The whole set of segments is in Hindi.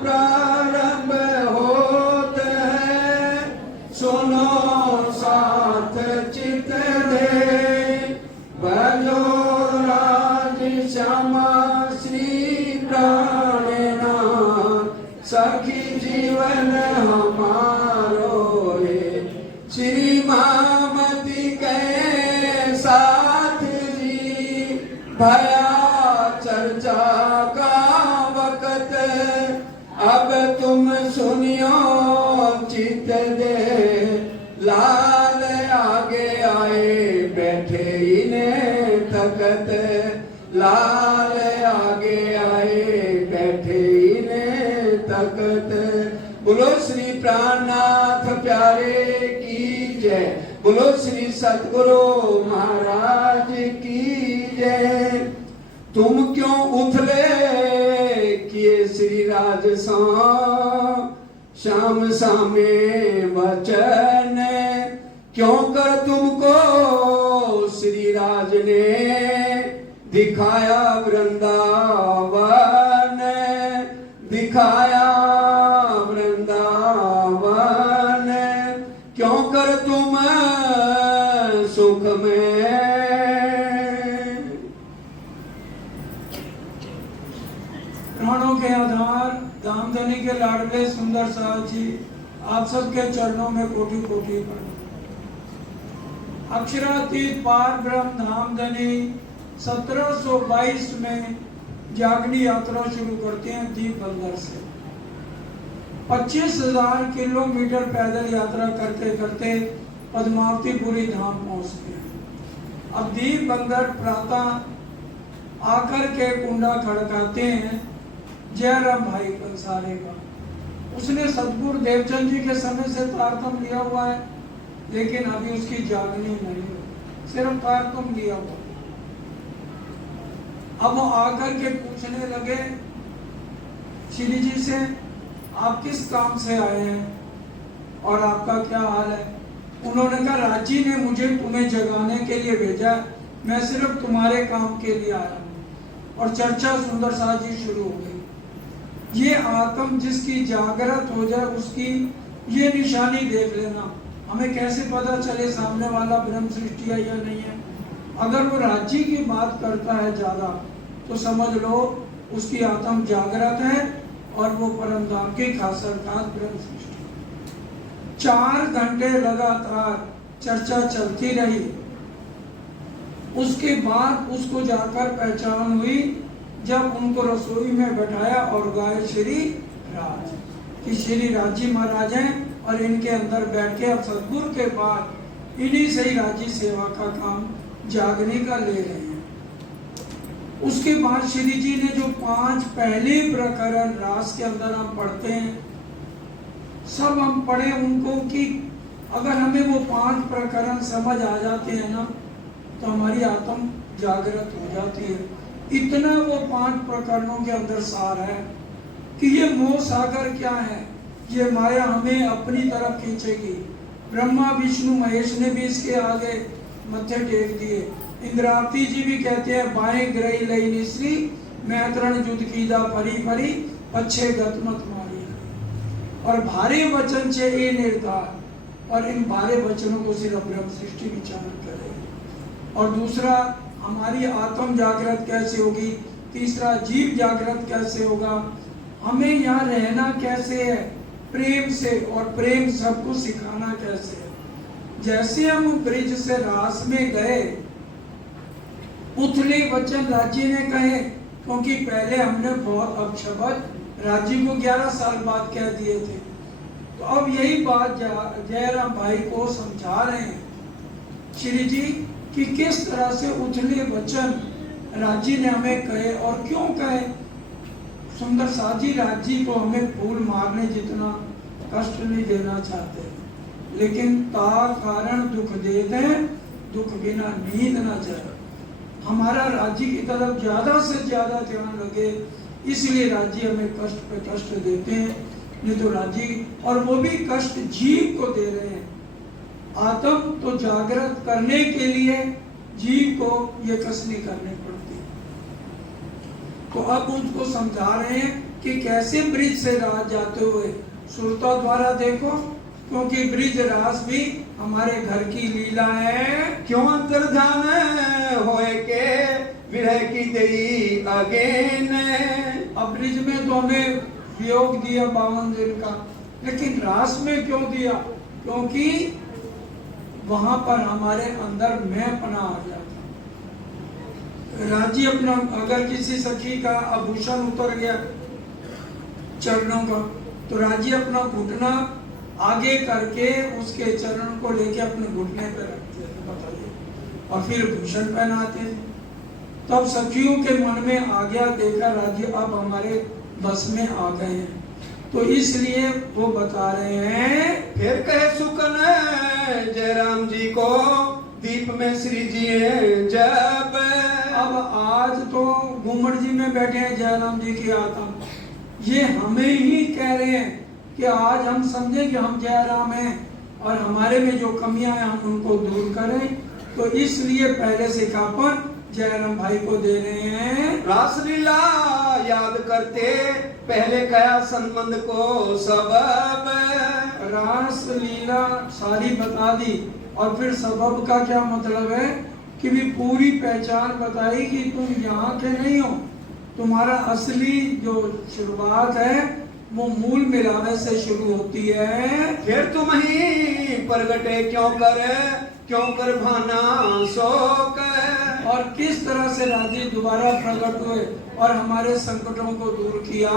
प्रारंभ होत है, सुनो साथ चित दे, भजो राज श्यामा श्री प्राणनाथ, सखी जीवन हमारो है, श्री महामती के साथ जी, भया चर्चा का वक्त, अब तुम सुनियो चित दे, लाल आगे आए बैठे इन्हें तकत, लाल आगे आए बैठे इन्हें तकत। बोलो श्री प्राणनाथ प्यारे की जय, बोलो श्री सतगुरु महाराज की जय। तुम क्यों उथले किए श्री राज श्याम सामे वचन, क्यों कर तुमको श्री राज ने दिखाया वृंदावन, दिखाया वृंदावन, क्यों कर तुम सुख में। प्राणों के आधार धामधनी के लाडले सुंदर साहब जी, आप सबके चरणों में कोटि कोटि प्रणाम। अक्षरातीत पार ब्रह्म धामधनी 1722 में जागनी यात्रा शुरू करते हैं दीप बंदर से। 25,000 किलोमीटर पैदल यात्रा करते करते पद्मावतीपुरी धाम पहुंचते हैं। अब दीप बंदर प्रातः आकर के कुंडा खड़काते हैं जयराम भाई कंसारे का। उसने सतगुरु देवचंद जी के समय से तारतम लिया हुआ है, लेकिन अभी उसकी जागनी नहीं है, सिर्फ तारतम लिया हुआ। अब वो आकर के पूछने लगे श्री जी से, आप किस काम से आए हैं और आपका क्या हाल है। उन्होंने कहा, राजी ने मुझे तुम्हें जगाने के लिए भेजा, मैं सिर्फ तुम्हारे काम के लिए आया हूँ। और चर्चा सुंदर साहब जी शुरू हो गई। ये आत्म जिसकी जागृत हो जाए उसकी ये निशानी देख लेना। हमें कैसे पता चले सामने वाला ब्रह्म सृष्टि है या नहीं है। अगर वो राज्य की बात करता है ज्यादा तो समझ लो उसकी आत्म जागृत है और वो परम धाम की खासर खास ब्रह्म सृष्टि। 4 घंटे लगातार चर्चा चलती रही। उसके बाद उसको जाकर पहचान हुई जब उनको रसोई में बैठाया और गाए श्री राज कि श्री राजी महाराज हैं और इनके अंदर बैठ के अब सतगुरु के बाद इन्हीं से ही राजी सेवा का काम जागने का ले रहे हैं। उसके बाद श्री जी ने जो 5 पहले प्रकरण रास के अंदर हम पढ़ते हैं, सब हम पढ़े उनको कि अगर हमें वो 5 प्रकरण समझ आ जाते हैं ना तो हमारी आत्म जागृत हो जाती है। इतना वो 5 प्रकरणों के अंदर सार है कि ये मोह सागर क्या है, ये माया हमें अपनी तरफ खींचेगी। ब्रह्मा विष्णु महेश ने भी इसके आगे मत्थे टेक दिए। इंद्रावती जी भी कहते हैं, बाएं ग्रही लई निश्री मैत्रण युद्ध कीदा परी परी पच्छे गत मत मारी। और भारे वचन छे ये निर्धार, और इन भारे वचनों को सिर्फ ब्रह्म सृष्टि विचार करे। और दूसरा, हमारी आत्म जागृत कैसे होगी। तीसरा, जीव जागृत कैसे होगा। हमें यहाँ रहना कैसे है, प्रेम से, और प्रेम सबको सिखाना कैसे है। जैसे हम ब्रिज से रास में गए, उथले वचन राज्य ने कहे, क्योंकि पहले हमने बहुत अपशब्द राज्य को 11 साल बाद कह दिए थे। तो अब यही बात जयराम भाई को समझा रहे हैं श्री जी कि किस तरह से उथले वचन राज्य ने हमें कहे और क्यों कहे। सुंदर साजी राज्य को हमें फूल मारने जितना कष्ट नहीं देना चाहते, लेकिन ता कारण दुख देते, दुख बिना नींद न जाए। हमारा राज्य की तरफ ज्यादा से ज्यादा ध्यान लगे, इसलिए राज्य हमें कष्ट पे कष्ट देते हैं। नहीं तो राज्य, और वो भी कष्ट जीव को दे रहे हैं। आत्म तो जागृत करने के लिए जीव को ये कसनी करनी पड़ती है। तो अब उसको समझा रहे हैं कि कैसे ब्रिज से राज जाते हुए सुरता द्वारा देखो, क्योंकि ब्रिज रास भी हमारे घर की लीला है। क्यों अंतर्धान होए के विरह की देई अगेन। अब ब्रिज में तो हमें वियोग दिया 52 दिन का, लेकिन रास में क्यों दिया? क्योंकि वहां पर हमारे अंदर मैं पना आ गया था। राज्य अपना, अगर किसी सखी का आभूषण उतर गया चरणों का, तो राज्य अपना घुटना आगे करके उसके चरण को लेके अपने घुटने पे रखते थे, बताइए, और फिर भूषण पहनाते थे। तब सखियों के मन में आ गया, देखा राज्य अब हमारे बस में आ गए हैं, तो इसलिए वो बता रहे हैं। फिर कहे सुकन जयराम जी को दीप में श्री जी जब। अब आज तो घूमर जी में बैठे हैं जयराम जी की आत्मा, ये हमें ही कह रहे हैं कि आज हम समझें कि हम जयराम हैं और हमारे में जो कमियां हैं हम उनको दूर करें। तो इसलिए पहले सिखापन जयराम भाई को दे रहे हैं। रासलीला याद करते पहले कया संबंध को सबब। रास लीला सारी बता दी, और फिर सबब का क्या मतलब है कि भी पूरी पहचान बताई कि तुम यहाँ के नहीं हो, तुम्हारा असली जो शुरुआत है वो मूल मिलावे से शुरू होती है। फिर तुम ही प्रगटे क्यों कर भाना शोक। और किस तरह से राजी दोबारा प्रकट हुए और हमारे संकटों को दूर किया।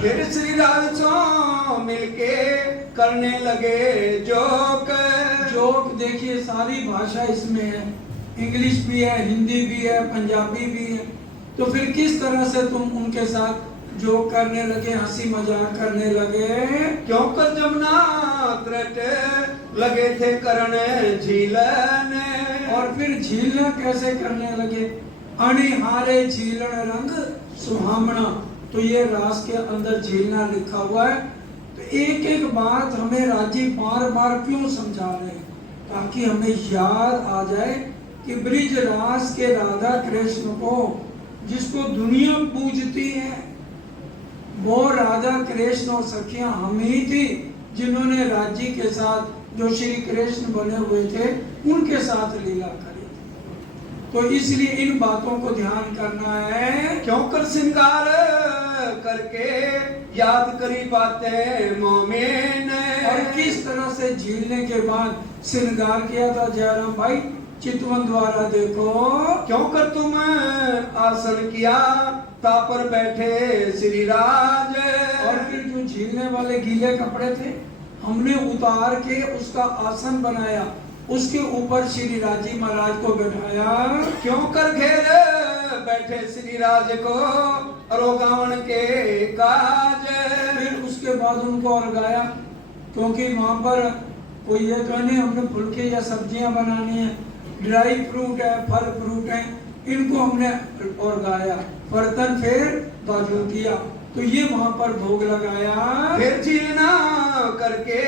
फिर श्री राज सो मिलके करने लगे जोक। जोक देखिए सारी भाषा इसमें है, इंग्लिश भी है, हिंदी भी है, पंजाबी भी है। तो फिर किस तरह से तुम उनके साथ जो करने लगे, हंसी मजाक करने लगे। क्यों कर जमुना तट लगे थे करने झीलन। और फिर झीलना कैसे करने लगे, अणिहारे झीलन रंग सुहामना। तो ये रास के अंदर झीलना लिखा हुआ है। तो एक एक बात हमें राजी बार बार क्यों समझा रहे हैं, ताकि हमें याद आ जाए कि ब्रिज रास के राधा कृष्ण को जिसको दुनिया पूजती है, वो राधा कृष्ण और सखियां हम ही थी जिन्होंने राज्य के साथ जो श्री कृष्ण बने हुए थे उनके साथ लीला करी थी। तो इसलिए इन बातों को ध्यान करना है। क्यों कर श्रृंगार करके याद करी बातें मोमिन। और किस तरह से झीलने के बाद श्रृंगार किया था जयराम भाई चितवन द्वारा देखो। क्यों कर तुम आसन किया तापर बैठे श्री राज। और फिर जो झीलने वाले गीले कपड़े थे हमने उतार के उसका आसन बनाया, उसके ऊपर श्री राजी महाराज को बैठाया। क्यों कर घेर बैठे श्री राज को रोगावन के काज। फिर उसके बाद उनको और गाया, क्योंकि वहां पर कोई ये तो नहीं हमने फुलके या सब्जियां बनानी है, ड्राई फ्रूट है, फल फ्रूट है, इनको हमने और गाया। बर्तन फिर बाजू किया, तो ये वहां पर भोग लगाया। फिर झीलना करके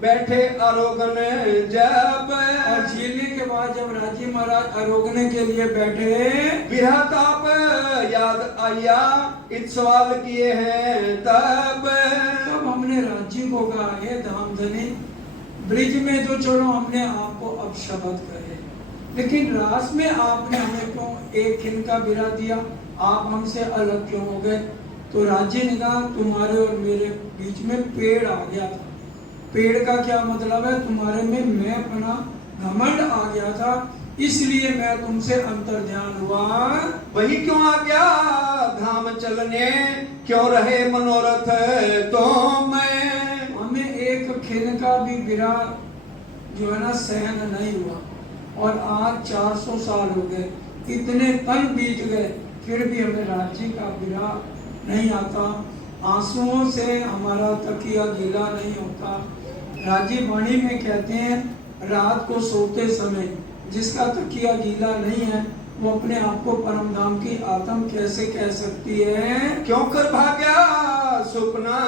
बैठे आरोगन जब। और झीलने के बाद जब राजी महाराज आरोगने के लिए बैठे, विरह ताप याद आया इत सवाल किए हैं तब। हमने राज्य को कहा है धामधनी, ब्रिज में तो चलो हमने आपको अब शब्द कहे, लेकिन रास में आपने हमें क्यों एक खिन का बिरा दिया, आप हमसे अलग क्यों हो गए। तो राज्य ने कहा तुम्हारे और मेरे बीच में पेड़ आ गया था। पेड़ का क्या मतलब है, तुम्हारे में मैं अपना घमंड आ गया था, इसलिए मैं तुमसे अंतर ध्यान हुआ। वही क्यों आ गया धाम चलने, क्यों रहे मनोरथ तो मैं। हमें एक खिन का भी बिरा जो है ना सहन नहीं हुआ, और आज 400 साल हो गए, इतने तन बीत गए, फिर भी हमें राज्य का बिरा नहीं आता। आंसुओं से हमारा तकिया गीला नहीं होता। राज्य वाणी में कहते हैं रात को सोते समय जिसका तकिया गीला नहीं है वो अपने आप को परम धाम की आत्म कैसे कह सकती है। क्यों कर भाग्या सुपना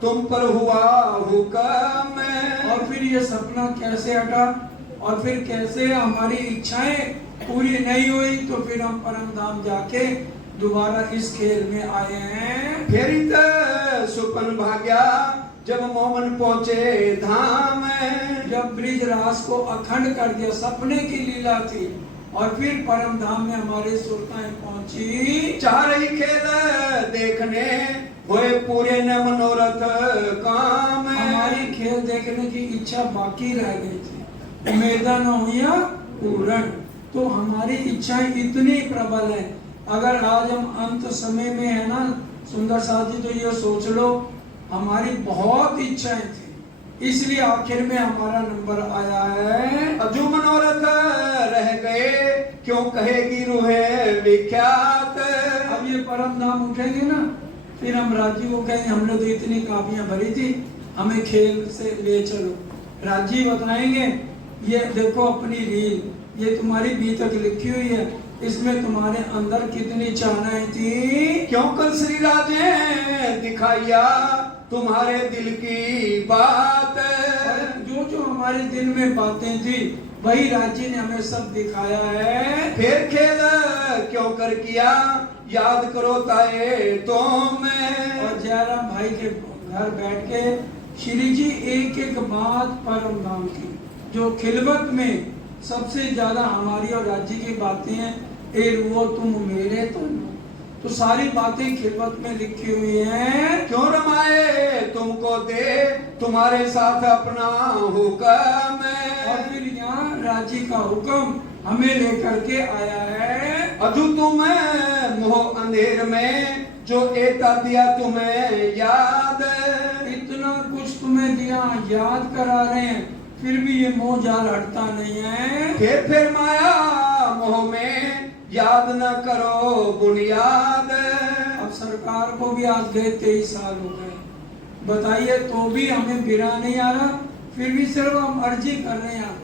तुम पर हुआ हुक्म। और फिर ये सपना कैसे हटा, और फिर कैसे हमारी इच्छाएं पूरी नहीं हुई, तो फिर हम परम धाम जाके दोबारा इस खेल में आए हैं। फेरित सुपन भाग्या जब मोमन पहुंचे धाम। जब ब्रिज रास को अखंड कर दिया, सपने की लीला थी, और फिर परम धाम में हमारी सुरताएं पहुंची। चाह रही खेल देखने हुए पूरे न मनोरथ काम। हमारी खेल देखने की इच्छा बाकी रह गई थी, उम्मीदें न हुई पूर्ण। तो हमारी इच्छाएं इतनी प्रबल है। अगर आज हम अंत समय में है ना सुंदर साथ जी, तो ये सोच लो हमारी बहुत इच्छाएं थी, इसलिए आखिर में हमारा नंबर आया है। अजू मनोरथ रह गए क्यों कहेगी रूहे विख्यात। अब ये परम धाम उठेंगे ना, फिर हम राजी को कहेंगे हमने तो इतनी कापियां भरी थी, हमें खेल से ले चलो। राजी बताएंगे ये देखो अपनी रील, ये तुम्हारी बीतक लिखी हुई है, इसमें तुम्हारे अंदर कितनी चाहनाएं थी। क्यों कर श्री राजे दिखाइया तुम्हारे दिल की बात। जो जो हमारे दिल में बातें थी वही राज्य ने हमें सब दिखाया है। फिर खेल क्यों कर किया याद करो ताए तुम। और जयराम भाई के घर बैठ के श्री जी एक एक बात परम धाम की, जो खिलवत में सबसे ज्यादा हमारी और राज्य की बातें हैं, ए वो तुम मेरे तो सारी बातें खिलवत में लिखी हुई हैं। क्यों रमाए तुमको दे तुम्हारे साथ अपना हुक्म। और फिर यहाँ राज्य का हुक्म हमें लेकर के आया है। अधु तुम्हें मोह अंधेर में जो एता दिया तुम्हें याद। इतना कुछ तुम्हें दिया, याद करा रहे हैं, फिर भी ये मोह जाल हटता नहीं है। फिर माया मोह में याद न करो बुनियाद। अब सरकार को भी आज गए 23 साल हो गए, बताइए तो भी हमें बिरा नहीं आ रहा, फिर भी सिर्फ हम अर्जी कर रहे हैं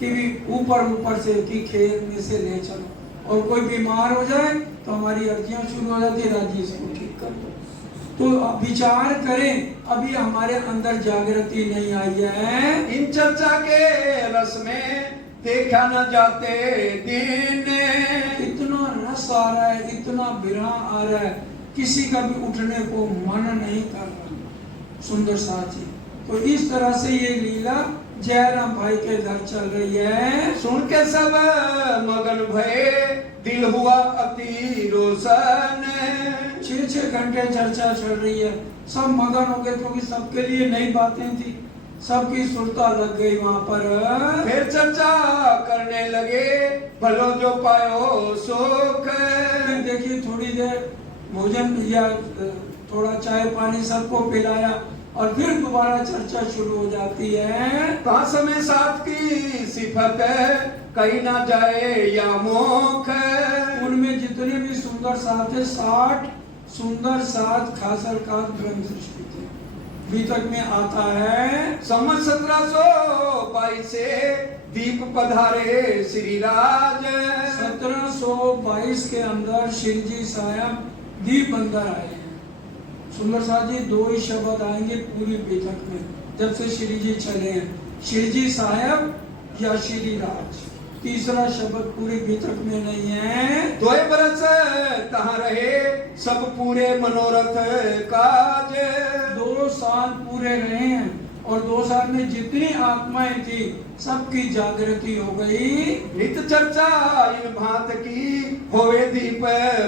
कि भी ऊपर से कि खेल में से ले चलो, और कोई बीमार हो जाए तो हमारी अर्जियां शुरू हो जाती है, राज्य इसको ठीक कर दो। तो अब विचार करें, अभी हमारे अंदर जागृति नहीं आई है। इन चर्चा के रस में देखा न जाते दिन। इतना रस आ रहा है, इतना विरह आ रहा है, किसी का भी उठने को मन नहीं कर रहा। सुंदर साथी, तो इस तरह से ये लीला जयराम भाई के घर चल रही है। सुन के सब मगन भये दिल हुआ अति रोशन। 6-6 घंटे चर्चा चल रही है, सब मगन हो गए क्योंकि सबके लिए नई बातें थी, सबकी सुरता लग गई वहाँ पर। फिर चर्चा करने लगे भलो जो पायो सुख। फिर देखिए थोड़ी देर भोजन या थोड़ा चाय पानी सबको पिलाया, और फिर दोबारा चर्चा शुरू हो जाती है। कहाँ समय साथ की सिफत कहीं ना जाए या मोख। उनमें जितने भी सुंदर साथ है, 60 सुंदर साथ खासर खास ब्रह्म सृष्टि थे। बीतक में आता है सम्मत 1722 से दीप पधारे श्री राज। 1722 के अंदर श्री जी साहब दीप अंदर आए हैं। सुंदर साथ जी 2 ही शब्द आएंगे पूरी बीतक में, जब से श्री जी चले हैं, श्री जी साहब या श्री राज। तीसरा शब्द पूरी बीतक में नहीं है। 2 बरस तहाँ रहे सब पूरे मनोरथ काज। 2 साल पूरे रहे हैं, और 2 साल में जितनी आत्माएं थी सबकी जागृति हो गई। नित चर्चा इन भांत की होवे दीप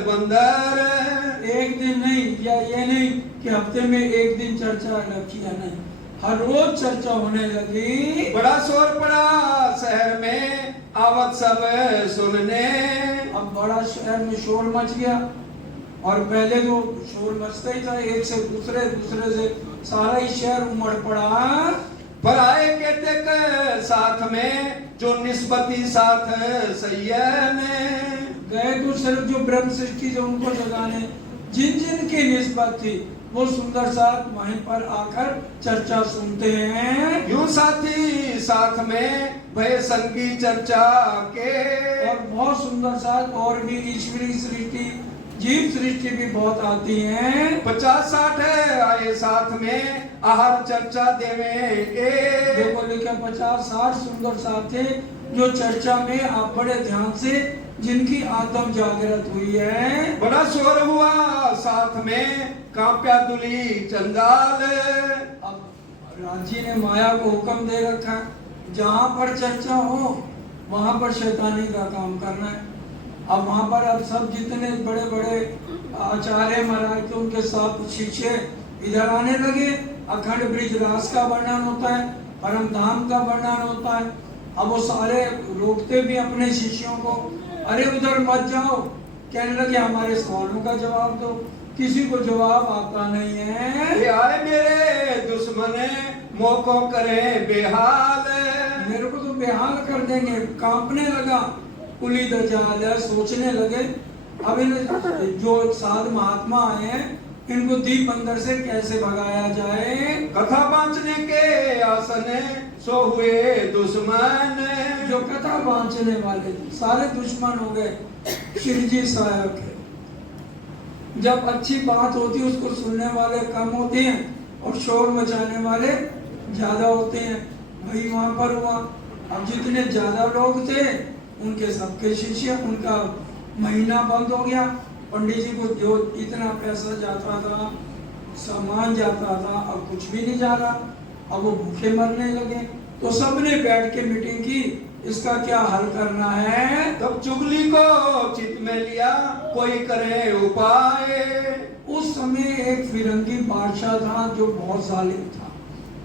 बंदर। एक दिन नहीं, या ये नहीं कि हफ्ते में एक दिन चर्चा रखी है, नहीं, हर रोज चर्चा होने लगी। बड़ा शोर पड़ा शहर में आवत सब सुनने। अब बड़ा शहर में शोर मच गया, और पहले तो शोर मचता ही था, एक से दूसरे से सारा ही शहर उमड़ पड़ा। पर आए कहते के साथ में जो निस्बती साथ संयम गए तो सिर्फ जो ब्रह्म सृष्टि थे उनको जगाने, जिन जिन की निस्बत थी वो सुंदर साथ वहीं पर आकर चर्चा सुनते हैं। यूं साथी साथ में भय संगी चर्चा के। और बहुत सुंदर साथ और भी ईश्वरीय सृष्टि, जीव सृष्टि भी बहुत आती हैं। 50-60 आए साथ में आहार चर्चा देवे ए। देखो लिखे 50-60 सुंदर साथ थे जो चर्चा में आप बड़े ध्यान से जिनकी आत्म जागृत हुई है। बड़ा शोर हुआ साथ में कांप्या दुली चंडाल। अब राजी ने माया को हुक्म दे रखा है जहां पर चर्चा हो वहां पर शैतानी का काम करना है। अब वहां पर अब सब जितने बड़े बड़े आचार्य महाराज थे उनके सब शिष्य इधर आने लगे। अखंड ब्रिज रास का वर्णन होता है, परम धाम का वर्णन होता है। अब वो सारे रोकते भी अपने शिष्यों को, अरे उधर मत जाओ, कहने लगे हमारे सवालों का जवाब दो। किसी को जवाब आता नहीं है। ये आए मेरे दुश्मन मोको करे बेहाल। मेरे को तो बेहाल कर देंगे। कांपने लगा कुली दजाल है, सोचने लगे अब इन जो साध महात्मा आए हैं इनको दीप अंदर से कैसे भगाया जाए। कथा बांचने के आसन सो हुए दुश्मन। जो कथा बांचने वाले थे सारे दुश्मन हो गए। श्री जी सहायक है। जब अच्छी बात होती है उसको सुनने वाले कम होते हैं और शोर मचाने वाले ज्यादा होते हैं। वही वहां पर हुआ। अब जितने ज्यादा लोग थे उनके सबके शिष्य, उनका महीना बंद हो गया। पंडित जी को जो इतना पैसा जाता था, सामान जाता था, अब कुछ भी नहीं जा रहा। अब वो भूखे मरने लगे। तो सबने बैठ के मीटिंग की, इसका क्या हल करना है। तब चुगली को चित में लिया कोई करे उपाय। उस समय एक फिरंगी बादशाह था जो बहुत जालिम था।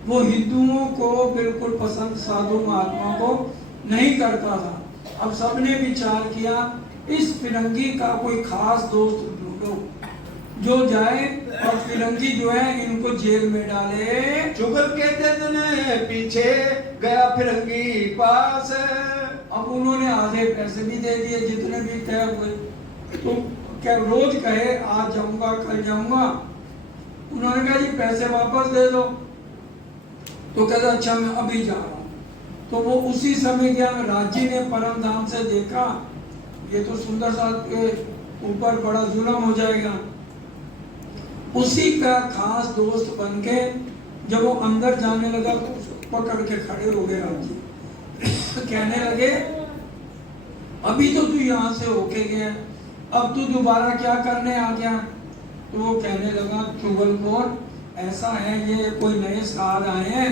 वो हिंदुओं को बिल्कुल पसंद साधु महात्मा को नहीं करता था। अब सबने विचार किया इस फिरंगी का कोई खास दोस्त ढूंढो जो जाए और फिरंगी जो है इनको जेल में डाले। चुगल के दिन पीछे गया फिरंगी पास। अब उन्होंने आधे पैसे भी दे दिए जितने भी तय हुए। तो क्या रोज कहे आज जाऊंगा कल जाऊंगा। उन्होंने कहा जी पैसे वापस दे दो। तो कहता अच्छा मैं अभी जा रहा हूँ। तो वो उसी समय गया। राजी ने परम धाम से देखा ये तो सुंदर साथ के ऊपर बड़ा जुल्म हो जाएगा। उसी का खास दोस्त बन के जब वो अंदर जाने लगा तो उसको पकड़ के खड़े हो गए राजी। कहने लगे अभी तो तू यहाँ से होके गया, अब तू दोबारा क्या करने आ गया। तो वो कहने लगा चुगलखोर ऐसा है, ये कोई नए साध आए हैं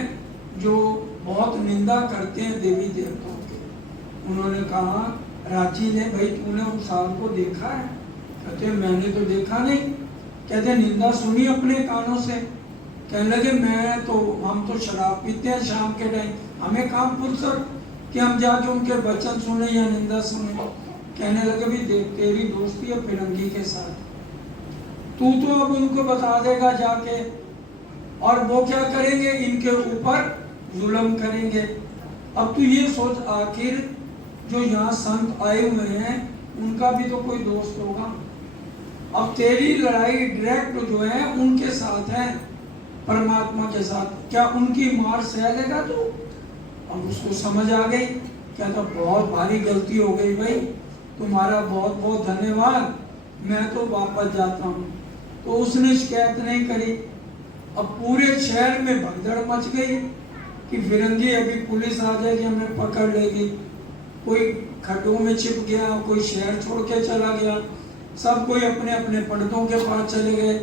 जो बहुत निंदा करते हैं देवी देवताओं की। उन्होंने कहा राजी ने भाई तूने उन साध को देखा है। कहते मैंने तो देखा नहीं। कहते निंदा सुनी अपने कानों से। कहने लगे हम तो शराब पीते हैं शाम के टाइम, हमें काम फुर्सत कि हम जाके उनके वचन सुने या निंदा सुने। कहने लगे भी देख तेरी दोस्ती है फिरंगी के साथ, तू तो अब उनको बता देगा जाके और वो क्या करेंगे इनके ऊपर जुल्म करेंगे। अब तू ये सोच आखिर जो यहाँ संत आए हुए हैं उनका भी तो कोई दोस्त होगा। अब तेरी लड़ाई डायरेक्ट जो है उनके साथ है, परमात्मा के साथ, क्या उनकी मार सह लेगा तू। अब उसको समझ आ गई, क्या तो बहुत भारी गलती हो गई भाई, तुम्हारा बहुत बहुत धन्यवाद, मैं तो वापस जाता हूँ। तो उसने शिकायत नहीं करी। अब पूरे शहर में भगदड़ मच गई कि फिरंगी अभी पुलिस आ जाएगी हमें पकड़ लेगी। कोई खड्डों में छिप गया, कोई शहर छोड़ के चला गया, सब कोई अपने अपने पंडितों के पास चले गए।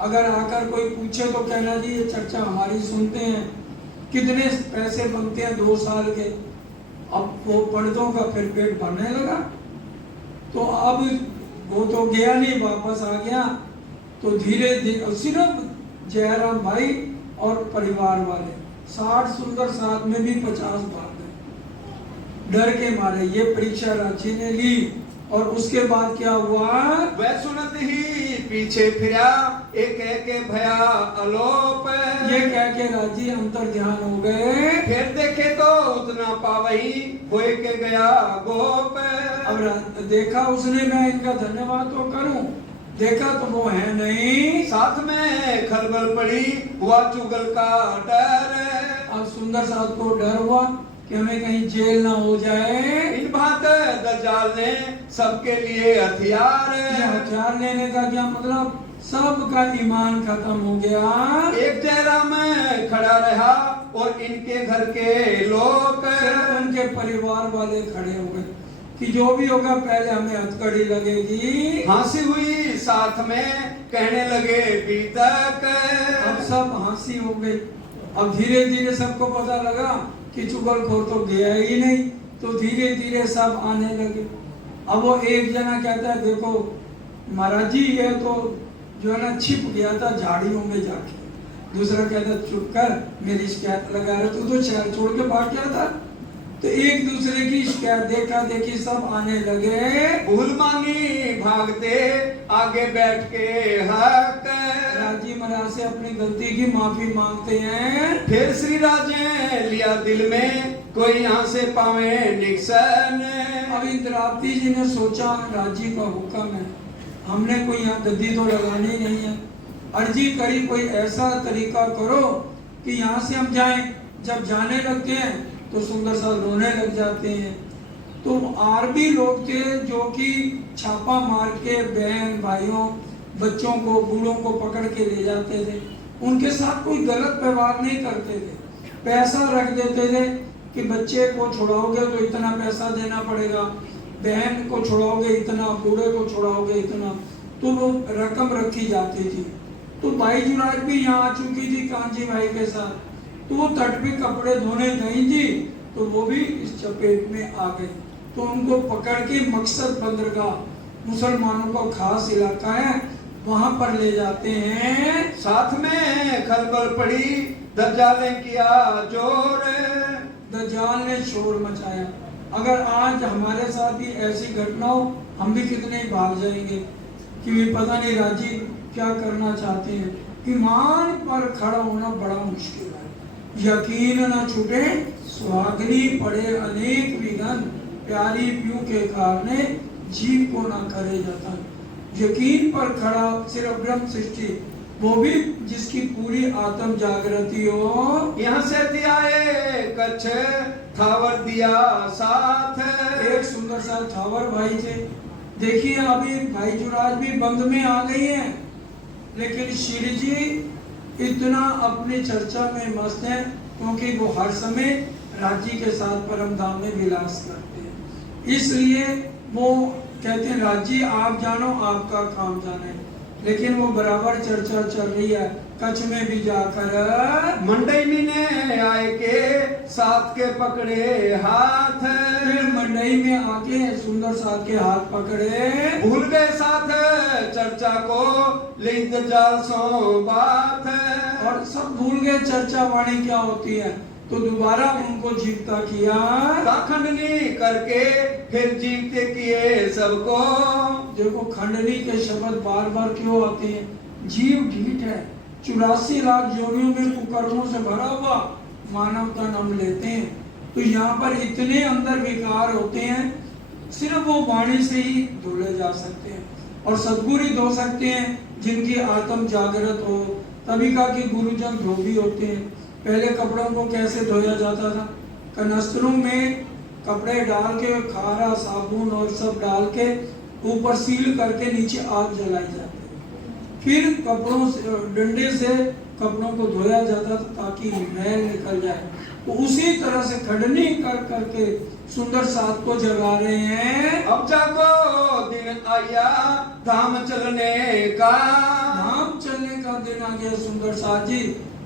अगर आकर कोई पूछे तो कहना जी ये चर्चा हमारी सुनते हैं, कितने पैसे बनते हैं 2 साल के। अब वो पंडितों का फिर पेट भरने लगा। तो अब वो तो गया नहीं, वापस आ गया। तो धीरे धीरे सिर्फ जयराम भाई और परिवार वाले 60 सुंदर साथ में भी 50 भाग गए डर के मारे। ये परीक्षा रांची ने ली और उसके बाद क्या हुआ, वह सुनत ही पीछे फिरा एक एक भया अलोप। ये कह के राजी अंतर ध्यान हो गए। फिर देखे तो उतना पावही होए के गया गोप। अब देखा उसने मैं इनका धन्यवाद तो करूं, देखा तो वो है नहीं। साथ में खलबल पड़ी हुआ चुगल का डर। अब सुंदर साथ को डर हुआ कि हमें कहीं जेल ना हो जाए। इन बात दज्जाल ने सबके लिए हथियार। हथियार लेने का क्या मतलब, सबका ईमान खत्म हो गया। एक चेहरा में खड़ा रहा और इनके घर के लोग, सिर्फ उनके परिवार वाले खड़े हो गए कि जो भी होगा पहले हमें हथकड़ी लगेगी। हंसी हुई साथ में कहने लगे बीतक। अब सब हंसी हो गई। अब धीरे धीरे सबको पता लगा कि चुगलखोर तो गया ही नहीं, तो धीरे धीरे सब आने लगे। अब वो एक जना कहता है देखो महाराज जी ये तो जो है ना छिप गया था झाड़ियों में जाके। दूसरा कहता चुप कर, मेरी शिकायत लगा रहे, तू तो शहर छोड़ के भाग गया था। तो एक दूसरे की शिकायत देखा देखी सब आने लगे। भूल मांगी भागते आगे बैठ के हक। राजी महाराज से अपनी गलती की माफी मांगते हैं। फिर श्री राजे लिया दिल में कोई यहाँ से पावे निक्सन। अब इंद्रावती जी ने सोचा राजी का हुक्म है, हमने कोई यहाँ गद्दी तो लगानी नहीं है, अर्जी करी कोई ऐसा तरीका करो कि यहाँ से हम जाएं। जब जाने लगते हैं तो सुंदर सा रोने लग जाते हैं। तो आरबी लोग थे जो कि छापा मार के बहन भाइयों बच्चों को बूढ़ों को पकड़ के ले जाते थे। उनके साथ कोई गलत व्यवहार नहीं करते थे, पैसा रख देते थे कि बच्चे को छुड़ाओगे तो इतना पैसा देना पड़ेगा, बहन को छुड़ाओगे इतना, बूढ़े को छुड़ाओगे इतना, तो वो रकम रखी जाती थी। तो भाई जुराज भी यहाँ आ चुकी थी कांजी भाई के साथ, तो वो तट पे कपड़े धोने गई थी, तो वो भी इस चपेट में आ गई। तो उनको पकड़ के मकसद बंदरगाह मुसलमानों का खास इलाका है वहां पर ले जाते हैं। साथ में खलबल पड़ी, दज्जाल ने किया जोर। दज्जाल ने शोर मचाया। अगर आज हमारे साथ भी ऐसी घटना हो हम भी कितने ही भाग जाएंगे कि पता नहीं राजी क्या करना चाहते हैं। ईमान पर खड़ा होना बड़ा मुश्किल है। यकीन न छूटे सुहागनी पड़े अनेक विघन, प्यारी प्यू के कारणे जीव को न करे जतन। यकीन पर खड़ा सिर्फ ब्रह्म सृष्टि, वो भी जिसकी पूरी आत्म जागृति हो। यहाँ से दिया कच्छ थावर दिया साथ। एक सुंदर सा थावर भाई थे। देखिए अभी भाई जुराज भी बंद में आ गई हैं, लेकिन श्री जी इतना अपनी चर्चा में मस्त हैं क्योंकि वो हर समय राजी के साथ परम धाम में विलास करते हैं। इसलिए वो कहते हैं राजी आप जानो आपका काम जाने, लेकिन वो बराबर चर्चा चल रही है। कच्छ में भी जाकर मंडई ने आए के साथ के पकड़े हाथ। फिर मंडई में आके सुंदर साथ के हाथ पकड़े। भूल गए साथ चर्चा को ले इंतजार सो बात। और सब भूल गए चर्चा वाणी क्या होती है, तो दोबारा उनको जीवता किया। खंडनी करके फिर जीवते किए सबको। देखो खंडनी के शब्द बार बार क्यों आते हैं, जीव ढीठ है, 84 लाख योनियों में कुकर्मों से भरा हुआ मानव तन हम लेते हैं। तो यहाँ पर इतने अंदर विकार होते हैं, सिर्फ वो वाणी से ही धोले जा सकते हैं और सद्गुरु ही धो सकते हैं जिनकी आत्म जागृत हो। तभी कहा कि गुरुजन धोबी होते हैं। पहले कपड़ों को कैसे धोया जाता था, कनस्तरों में कपड़े डाल के खारा साबुन और सब डाल के ऊपर सील करके नीचे आग जलाई जाती, फिर कपड़ों से डंडे से कपड़ों को धोया जाता था ताकि मैल निकल जाए। तो उसी तरह से खंडनी कर करके सुंदर साथ को जगा रहे हैं। अब जागो दिन आया धाम चलने का। धाम चलने का दिन आ गया सुंदर साथ जी।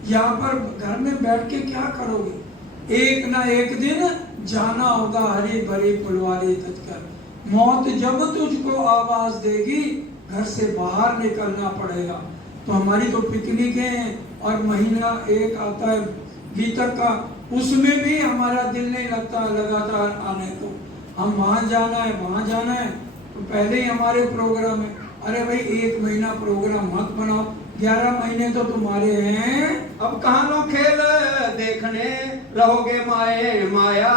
यहाँ पर घर में बैठ के क्या करोगे, एक ना एक दिन जाना होगा हरी भरी फुलवारी तजकर। मौत जब तुझको आवाज देगी घर से बाहर निकलना पड़ेगा। तो हमारी तो पिकनिक है और महीना एक आता है भीतर का, उसमें भी हमारा दिल नहीं लगता लगातार आने को। हम वहां जाना है वहां जाना है, तो पहले ही हमारे प्रोग्राम है। अरे भाई एक महीना प्रोग्राम मत बनाओ, 11 महीने तो तुम्हारे हैं। अब कहाँ लो खेल देखने रहोगे माए माया।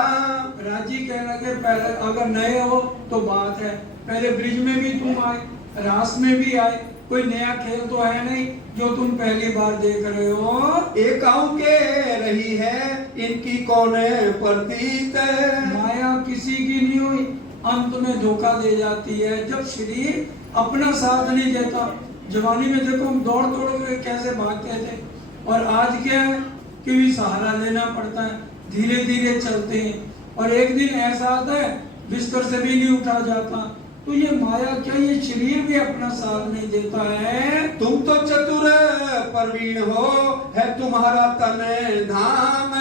राजी कहने लगे पहले अगर नए हो तो बात है, पहले ब्रिज में भी तुम आए, रास में भी आए, कोई नया खेल तो है नहीं जो तुम पहली बार देख रहे हो। एक आऊ के रही है इनकी कौन प्रतीत। माया किसी की नहीं हुई, अंत में धोखा दे जाती है। जब शरीर अपना साथ नहीं देता जवानी में देखो हम दौड़ दौड़ के कैसे भागते थे, और आज क्या है कि भी सहारा लेना पड़ता है, धीरे धीरे चलते हैं, और एक दिन ऐसा आता है बिस्तर से भी नहीं उठा जाता। तो ये माया क्या, ये शरीर भी अपना साथ नहीं देता है। तुम तो चतुर प्रवीण हो, है तुम्हारा तन धाम,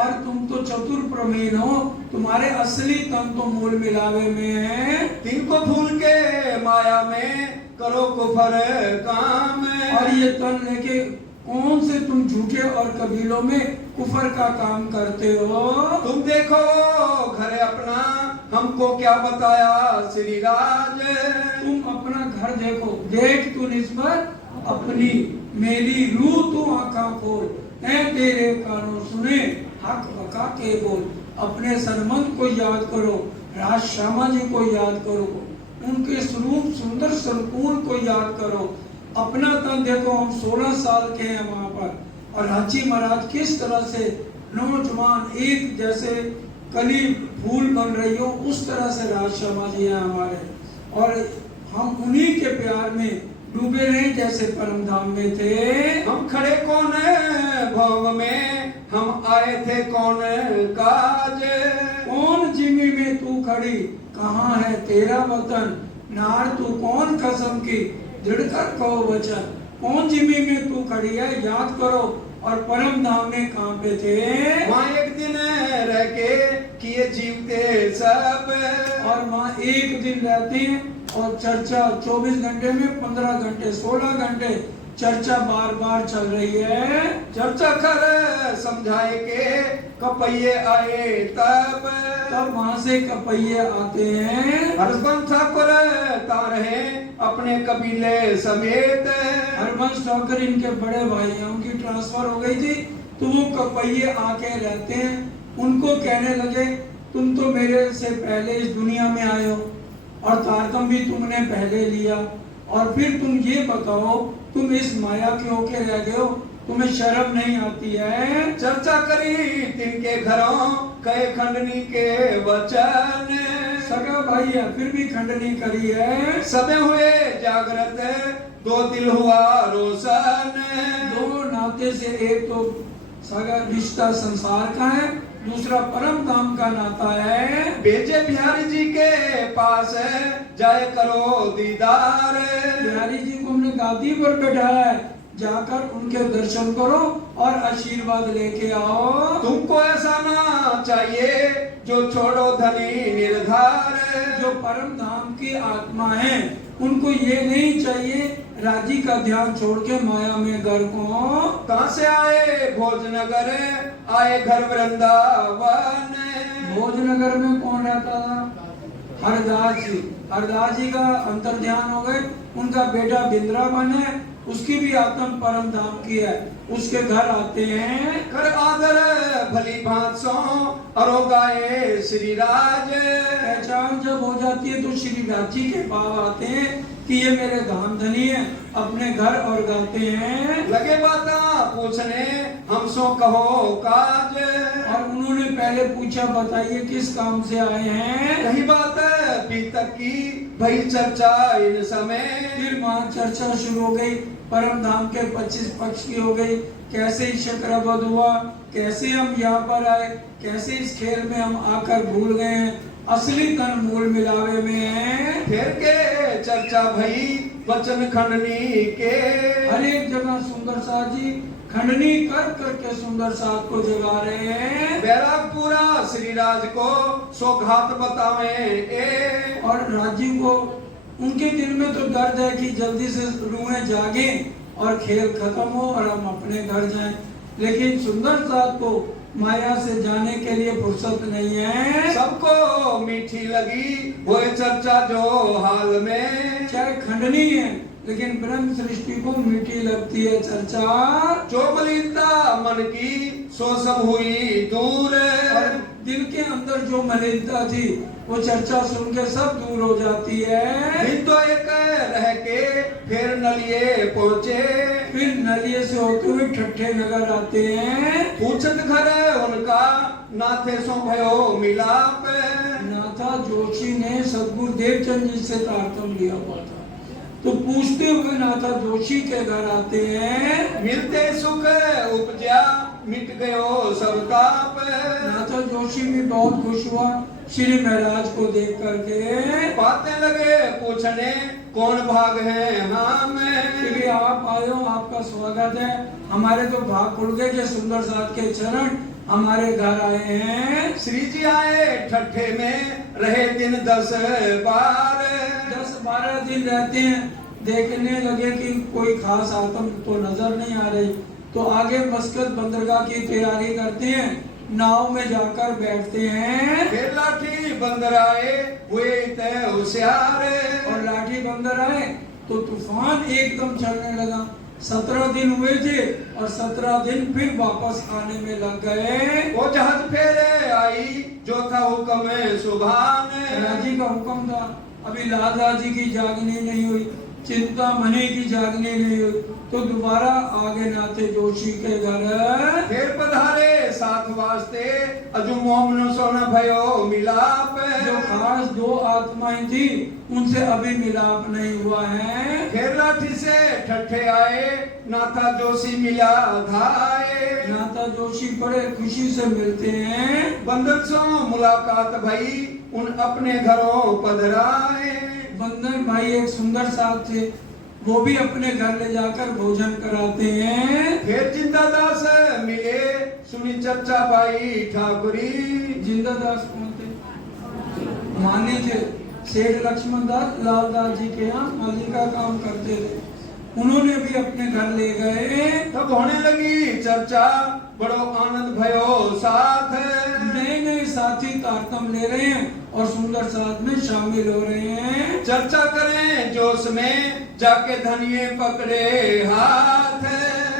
और तुम तो चतुर प्रवीण हो, तुम्हारे असली तन तो मूल मिलावे में है। तिनको भूल के माया में करो कुफर काम, और ये तन लेके कौन से तुम झूठे और कबीलों में कुफर का काम करते हो। तुम देखो घर अपना, हमको क्या बताया श्री राज, तुम अपना घर देखो, देख तू निस्बत अपनी, मेरी रूह तू आंखा खोल, ऐ तेरे कानों सुने हक बका के बोल। अपने सरमंद को याद करो, राज श्यामा जी को याद करो, उनके स्वरूप सुंदर संकुल को याद करो। अपना तन देखो, हम 16 साल के हैं वहां पर, और रांची महाराज किस तरह से नौजवान एक जैसे कली फूल बन रही हो उस तरह से राज शर्मा जी हैं हमारे, और हम उन्हीं के प्यार में डूबे रहे जैसे परम धाम में थे। हम खड़े कौन भव में, हम आए थे कौन काज, कौन जिमी में तू खड़ी, कहाँ है तेरा वतन, नार तू कौन कसम की, दृढ़ कर कहो वचन। कौन जिमी में तू खड़ी है, याद करो, और परम धाम में कहाँ पे थे। वहाँ एक दिन रह के किए जीवते सब, और वहाँ एक दिन रहते हैं, और चर्चा 24 घंटे में 15 घंटे 16 घंटे चर्चा बार बार चल रही है। चर्चा कर समझाए के कपैये आए तब वहां से कपैये आते हैं। हरबंस ठाकुर तारे अपने कबीले समेत, हरबंस ठाकुर इनके बड़े भाई हैं, उनकी ट्रांसफर हो गई थी, तो वो कपैये आके रहते हैं। उनको कहने लगे तुम तो मेरे से पहले इस दुनिया में आए हो, और तारतम भी तुमने पहले लिया, और फिर तुम ये बताओ तुम इस माया के होके रह गए हो, तुम्हें शर्म नहीं आती है। चर्चा करी तिनके घरों कहे खंडनी के वचन, सगा भाई है फिर भी खंडनी करी है। सबे हुए जागृत दो दिल हुआ रोशन, दो नाते से एक तो सगा रिश्ता संसार का है, दूसरा परम धाम का नाता है। भेजे बिहारी जी के पास जाए करो दीदार, बिहारी जी को हमने गादी पर बैठाया है, जाकर उनके दर्शन करो और आशीर्वाद लेके आओ। तुमको ऐसा ना चाहिए जो छोड़ो धनी निर्धार, जो परम धाम की आत्मा है उनको ये नहीं चाहिए राजी का ध्यान छोड़ के माया में घर को। कहाँ से आए भोजनगर, आए घर वृंदावन, भोजनगर में कौन रहता था? हरदास जी। हरदास जी का अंतर ध्यान हो गए, उनका बेटा बिंद्रावन है, उसकी भी आत्म परम धाम की है, उसके घर आते हैं। कर आदर भली भांसो अरो गाए श्री राज, पहचान जब हो जाती है तो श्री राज जी के पास आते हैं कि ये मेरे धाम धनी है, अपने घर और गाते हैं। लगे बाता पूछने हमसो कहो काज, और उन्होंने पहले पूछा बताइए किस काम से आए हैं। कही बात अभी तक की भई चर्चा इन समय, फिर वहाँ चर्चा शुरू हो गई, परम धाम के 25 पक्ष की हो गई, कैसे चक्रवध हुआ, कैसे हम यहाँ पर आए, कैसे इस खेल में हम आकर भूल गए हैं, असली तन मूल मिलावे में है। फिर के चर्चा भई वचन खंडनी के, हर एक जगह सुंदर साथ जी खंडनी कर करके सुंदर साथ को जगा रहे हैं। बैरागपुरा श्री राज को सौघात बतावे ए, और राजीव को उनके दिल में तो दर्द है कि जल्दी से रूहें जागे और खेल खत्म हो और हम अपने घर जाएं, लेकिन सुंदर साथ को माया से जाने के लिए फुर्सत नहीं है। सबको मीठी लगी वो चर्चा जो हाल में, चाहे खंडनी है लेकिन ब्रह्म सृष्टि को मीठी लगती है चर्चा। जो मलिनता मन की सो सब हुई दूर, और दिल के अंदर जो मलिनता थी वो चर्चा सुन के सब दूर हो जाती है। तो एक रह के फिर नलिए पहुँचे, फिर नलिये से होते हुए ठट्ठे नगर आते हैं। पूछत घर उनका नाथे सो भयो मिलाप, नाथा जोशी ने सदगुरु देवचंद जी से तारतम लिया हुआ था, तो पूछते हुए नाथा जोशी के घर आते हैं। मिलते सुख उपजा मिट गयो सब ताप। नाथा जोशी भी बहुत खुश हुआ श्री महाराज को देख करके। बातें लगे पूछने कौन भाग है हम। श्री आप आए हो, आपका स्वागत है। हमारे तो भाग खुल गए कि सुंदर साथ के चरण हमारे घर आए हैं। श्री जी आए ठट्ठे में रहे दिन 10-12। 10-12 दिन रहते हैं। देखने लगे कि कोई खास आत्म तो नजर नहीं आ रही, तो आगे मस्कत बंदरगाह की तैयारी करते हैं। नाव में जाकर बैठते हैं। फिर लाठी बंदर आए हुए तय होशियार। और लाठी बंदर आए तो तूफान एकदम चलने लगा। 17 दिन हुए थे और 17 दिन फिर वापस आने में लग गए। वो जहाज फेरे आई जो था हुक्म सुभान। राजी का हुक्म था। अभी लाला जी की जागनी नहीं हुई, चिंता मनी की जागनी नहीं हुई, तो दोबारा आगे नाथे जोशी के घर। फिर पधारे साथ वास्ते अजू मोमनो सोना भयो मिलाप। जो खास 2 आत्माएं थी उनसे अभी मिलाप नहीं हुआ है। फिर लाठी से ठट्ठे आए नाथा जोशी मिला धाए। नाथा जोशी बड़े खुशी से मिलते हैं। बंदर सो मुलाकात भई उन अपने घरों पधराए। बंदर भाई एक सुंदर साथ थे, वो भी अपने घर ले जाकर भोजन कराते हैं। फिर जिंदादास मिले सुनी चर्चा भाई ठाकुरी। जिंदादास कौन थे? मानी थे। सेठ लक्ष्मण दास लालदास जी के यहाँ माली का काम करते थे। उन्होंने भी अपने घर ले गए। तब होने लगी चर्चा बड़ो आनंद भयो साथ। नए नए साथी तारतम ले रहे हैं और सुंदर साथ में शामिल हो रहे हैं। चर्चा करें जोश में जाके धनिये पकड़े हाथ।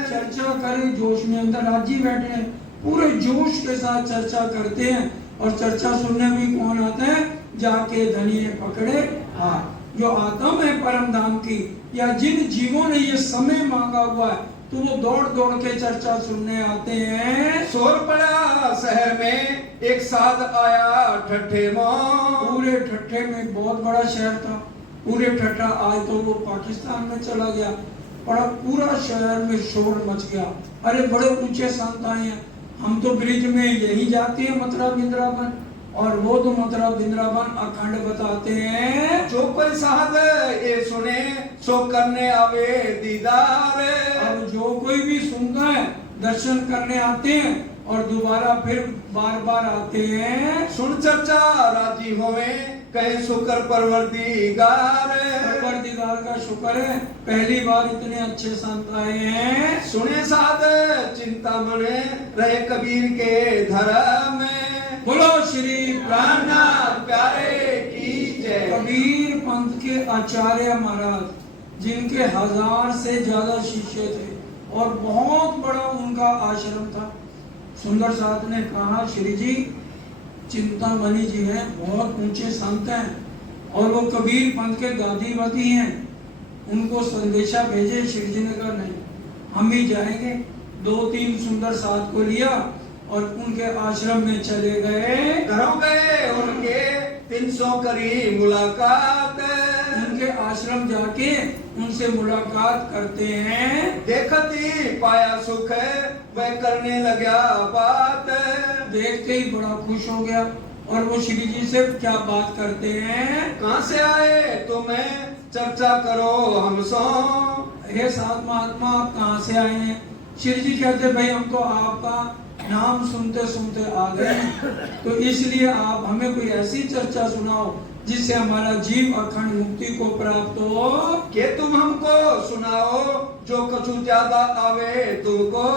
चर्चा करें जोश में, अंदर राजी बैठे हैं, पूरे जोश के साथ चर्चा करते हैं। और चर्चा सुनने भी कौन आता है? जाके धनिये पकड़े हाथ। जो आत्म है परम धाम की, या जिन जीवों ने ये समय मांगा हुआ है, तो वो दौड़ दौड़ के चर्चा सुनने आते हैं। शोर पड़ा शहर में एक साध आया ठट्ठे में। पूरे ठट्ठे में, बहुत बड़ा शहर था, पूरे ठट्ठा आज तो वो पाकिस्तान में चला गया। पूरा शहर में शोर मच गया। अरे बड़े ऊंचे संत आए हैं, हम तो ब्रिज में यही जाते हैं मथुरा वृंदावन, और वो तो मथुरा वृंदावन अखंड बताते हैं। जो कोई साध ये सुने सो करने आवे दीदार। अब जो कोई भी सुनता है दर्शन करने आते हैं और दोबारा फिर बार बार आते हैं। सुन चर्चा राजी होवे कहे शुक्र परवरदिगार। परवरदिगार का शुक्र है, पहली बार इतने अच्छे संत आए हैं। सुने साध चिंता मन रहे कबीर के धर्म। बोलो श्री प्राणनाथ प्यारे की जय। कबीर पंथ के आचार्य महाराज, जिनके 1000 से ज्यादा शिष्य थे और बहुत बड़ा उनका आश्रम था। सुंदर साथ ने कहा, श्री जी चिंतामणि जी हैं, बहुत ऊंचे संत हैं और वो कबीर पंथ के गादीपति हैं, उनको संदेशा भेजे। श्री जी ने कहा नहीं, हम ही जाएंगे। 2-3 सुंदर साथ को लिया और उनके आश्रम में चले गए। घरों गए उनके 300 करी मुलाकात। उनके आश्रम जाके उनसे मुलाकात करते हैं। देखती पाया सुख वह करने लगा बात। देखते ही बड़ा खुश हो गया और वो श्री जी से क्या बात करते हैं? कहाँ से आए तुम्हें चर्चा करो हमसो। हे साध महात्मा, आप कहाँ से आए हैं? श्री जी कहते भाई हम तो आपका नाम सुनते सुनते आ गए, तो इसलिए आप हमें कोई ऐसी चर्चा सुनाओ जिससे हमारा जीव अखंड मुक्ति को प्राप्त हो। कि तुम हमको सुनाओ जो कुछ ज्यादा आवे तुमको।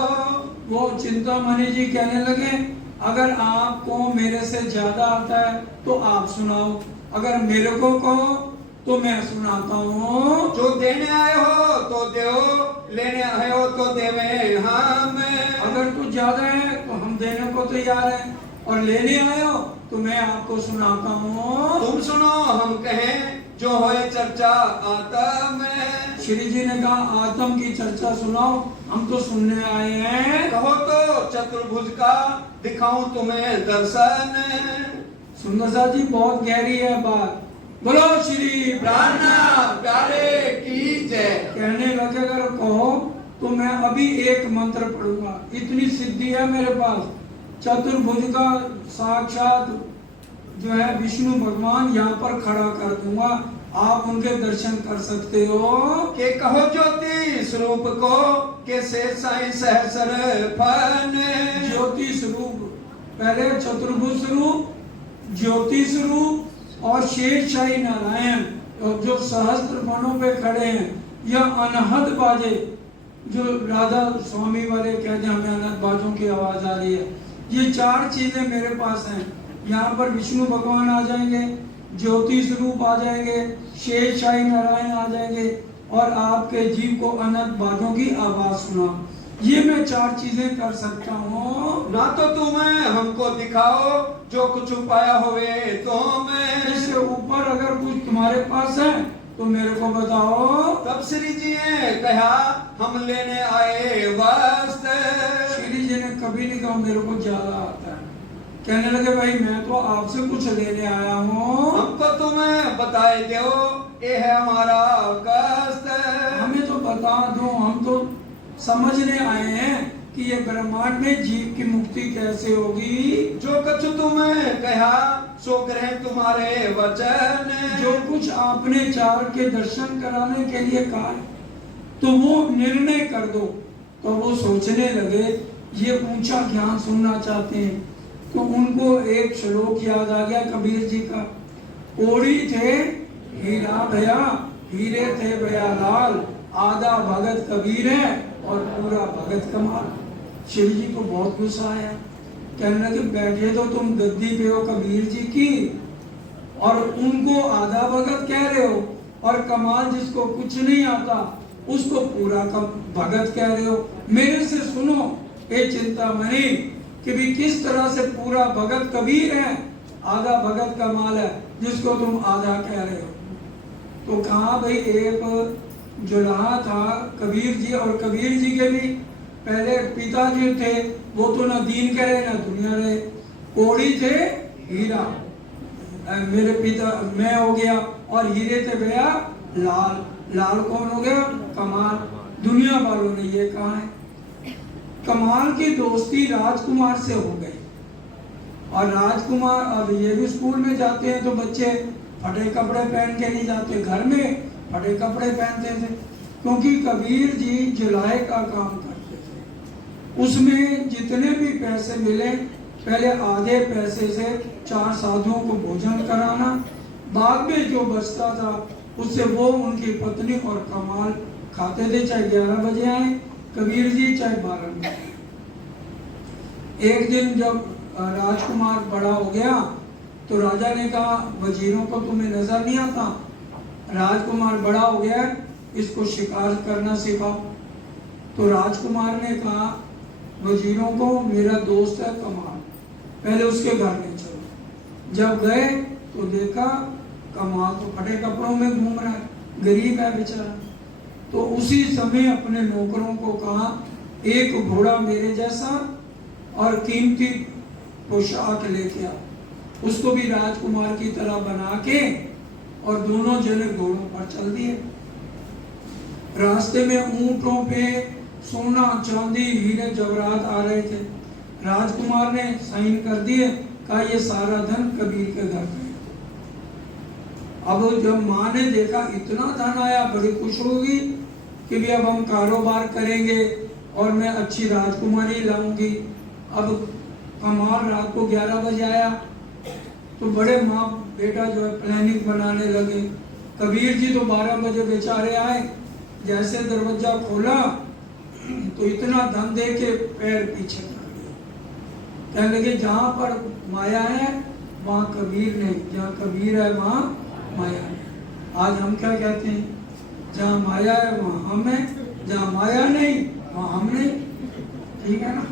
वो चिंतामणि जी कहने लगे, अगर आपको मेरे से ज्यादा आता है तो आप सुनाओ, अगर मेरे को कहो तो मैं सुनाता हूँ। जो देने आए हो तो दो, लेने आए हो तो देवे हम। अगर कुछ ज्यादा है तो हम देने को तैयार हैं, और लेने आए हो तो मैं आपको सुनाता हूँ। तुम सुनो हम कहें जो होए चर्चा आत्म। श्री जी ने कहा आत्म की चर्चा सुनाओ, हम तो सुनने आए हैं। कहो तो चतुर्भुज का दिखाऊं तुम्हें दर्शन। सुंदर सा जी बहुत गहरी है बात, बोलो श्री प्राणनाथ प्यारे की जय। कहने लगे अगर कहो तो मैं अभी एक मंत्र पढ़ूंगा, इतनी सिद्धि है मेरे पास। चतुर्भुज का साक्षात जो है विष्णु भगवान यहाँ पर खड़ा कर दूंगा, आप उनके दर्शन कर सकते हो। के कहो ज्योति स्वरूप को के से साई सहसर फन। ज्योति स्वरूप, पहले चतुर्भुज स्वरूप, ज्योति स्वरूप और शेषशाही नारायण जो सहस्त्र फनों पे खड़े हैं, या अनहद बाजे जो राधा स्वामी वाले कहते हैं हमें अनहद बाजों की आवाज आ रही है। ये चार चीजें मेरे पास हैं। यहाँ पर विष्णु भगवान आ जाएंगे, ज्योति स्वरूप आ जाएंगे, शेषशाही नारायण आ जाएंगे और आपके जीव को अनंत बाजों की आवाज सुना। ये मैं चार चीजें कर सकता हूँ। ना तो तुम्हें हमको दिखाओ जो कुछ पाया होवे तो मैं। इससे ऊपर अगर कुछ तुम्हारे पास है तो मेरे को बताओ। तब श्री जी ने कहा हम लेने आए वस्त्र। श्री जी ने कभी नहीं कहा मेरे को ज्यादा आता है, कहने लगे भाई मैं तो आपसे कुछ लेने आया हूँ। हमको तुम्हें बताए दो ये है हमारा कष्ट। हमें तो बता दो, हम तो समझने आए हैं कि ये ब्रह्मांड में जीव की मुक्ति कैसे होगी। जो कुछ तुम्हें कहा सो करें तुम्हारे वचन। जो कुछ आपने चार के दर्शन कराने के लिए कहा तो वो निर्णय कर दो। तो वो सोचने लगे ये ऊंचा ज्ञान सुनना चाहते हैं, तो उनको एक श्लोक याद आ गया कबीर जी का। ओड़ी थे हीरा भया, हीरे थे भया लाल, आधा भगत कबीर है और पूरा भगत कमाल। शिव जी को बहुत गुस्सा आया, कहने लगे बैठे तो तुम गद्दी पे हो कबीर जी की और उनको आधा भगत कह रहे हो, और कमाल जिसको कुछ नहीं आता उसको पूरा भगत कह रहे हो। मेरे से सुनो ये चिंतामणि कि भी किस तरह से पूरा भगत कबीर है, आधा भगत कमाल है जिसको तुम आधा कह रहे हो। तो कहा भाई एक जुलाहा था कबीर जी, और कबीर जी के भी पहले पिताजी थे, वो तो ना दीन कह रहे ना दुनिया रहे। कोड़ी थे हीरा, मेरे पिता मैं हो गया, और हीरे थे भैया लाल। लाल कौन हो गया? कमाल। दुनिया वालों ने ये कहा है। कमाल की दोस्ती राजकुमार से हो गई, और राजकुमार अब ये भी स्कूल में जाते हैं तो बच्चे फटे कपड़े पहन के नहीं जाते, घर में फटे कपड़े पहनते थे, क्योंकि कबीर जी जुलाहे का काम करते थे। उसमें जितने भी पैसे मिले पहले आधे पैसे से 4 साधुओं को भोजन कराना, बाद में जो बचता था उससे वो उनकी पत्नी और कमाल खाते थे, चाहे 11 बजे आए कबीर जी चाहे 12 बजे। एक दिन जब राजकुमार बड़ा हो गया तो राजा ने कहा वजीरों को तुम्हें नजर नहीं आता, राजकुमार बड़ा हो गया इसको शिकार करना सिखाओ। तो राजकुमार ने कहा वजीरों को मेरा दोस्त है कमाल, पहले उसके घर में चलो। जब गए तो देखा कमाल तो फटे कपड़ों में घूम रहा है, गरीब है बेचारा। तो उसी समय अपने नौकरों को कहा एक घोड़ा मेरे जैसा और कीमती पोशाक लेके आ। उसको भी राजकुमार की तरह बना के और दोनों जने घोड़ों पर चल दिए। रास्ते में ऊंटों पे सोना चांदी हीरे जवाहरात आ रहे थे। राजकुमार ने साइन कर दिए, कहा ये सारा धन कबीर के घर में। अब जब माँ ने देखा इतना धन आया बड़ी खुश होगी कि भी अब हम कारोबार करेंगे और मैं अच्छी राजकुमारी लाऊंगी। अब कमाल रात को 11 बजे आया तो बड़े माँ बेटा जो है प्लानिंग बनाने लगे। कबीर जी तो 12 बजे बेचारे आए, जैसे दरवाजा खोला तो इतना धन दे के पैर पीछे कर दिया। कहने लगे जहाँ पर माया है वहाँ कबीर नहीं, जहाँ कबीर है वहाँ माया नहीं। आज हम क्या कहते हैं, जहाँ माया है वहाँ हम है, जहाँ माया नहीं वहाँ हम नहीं, ठीक है ना।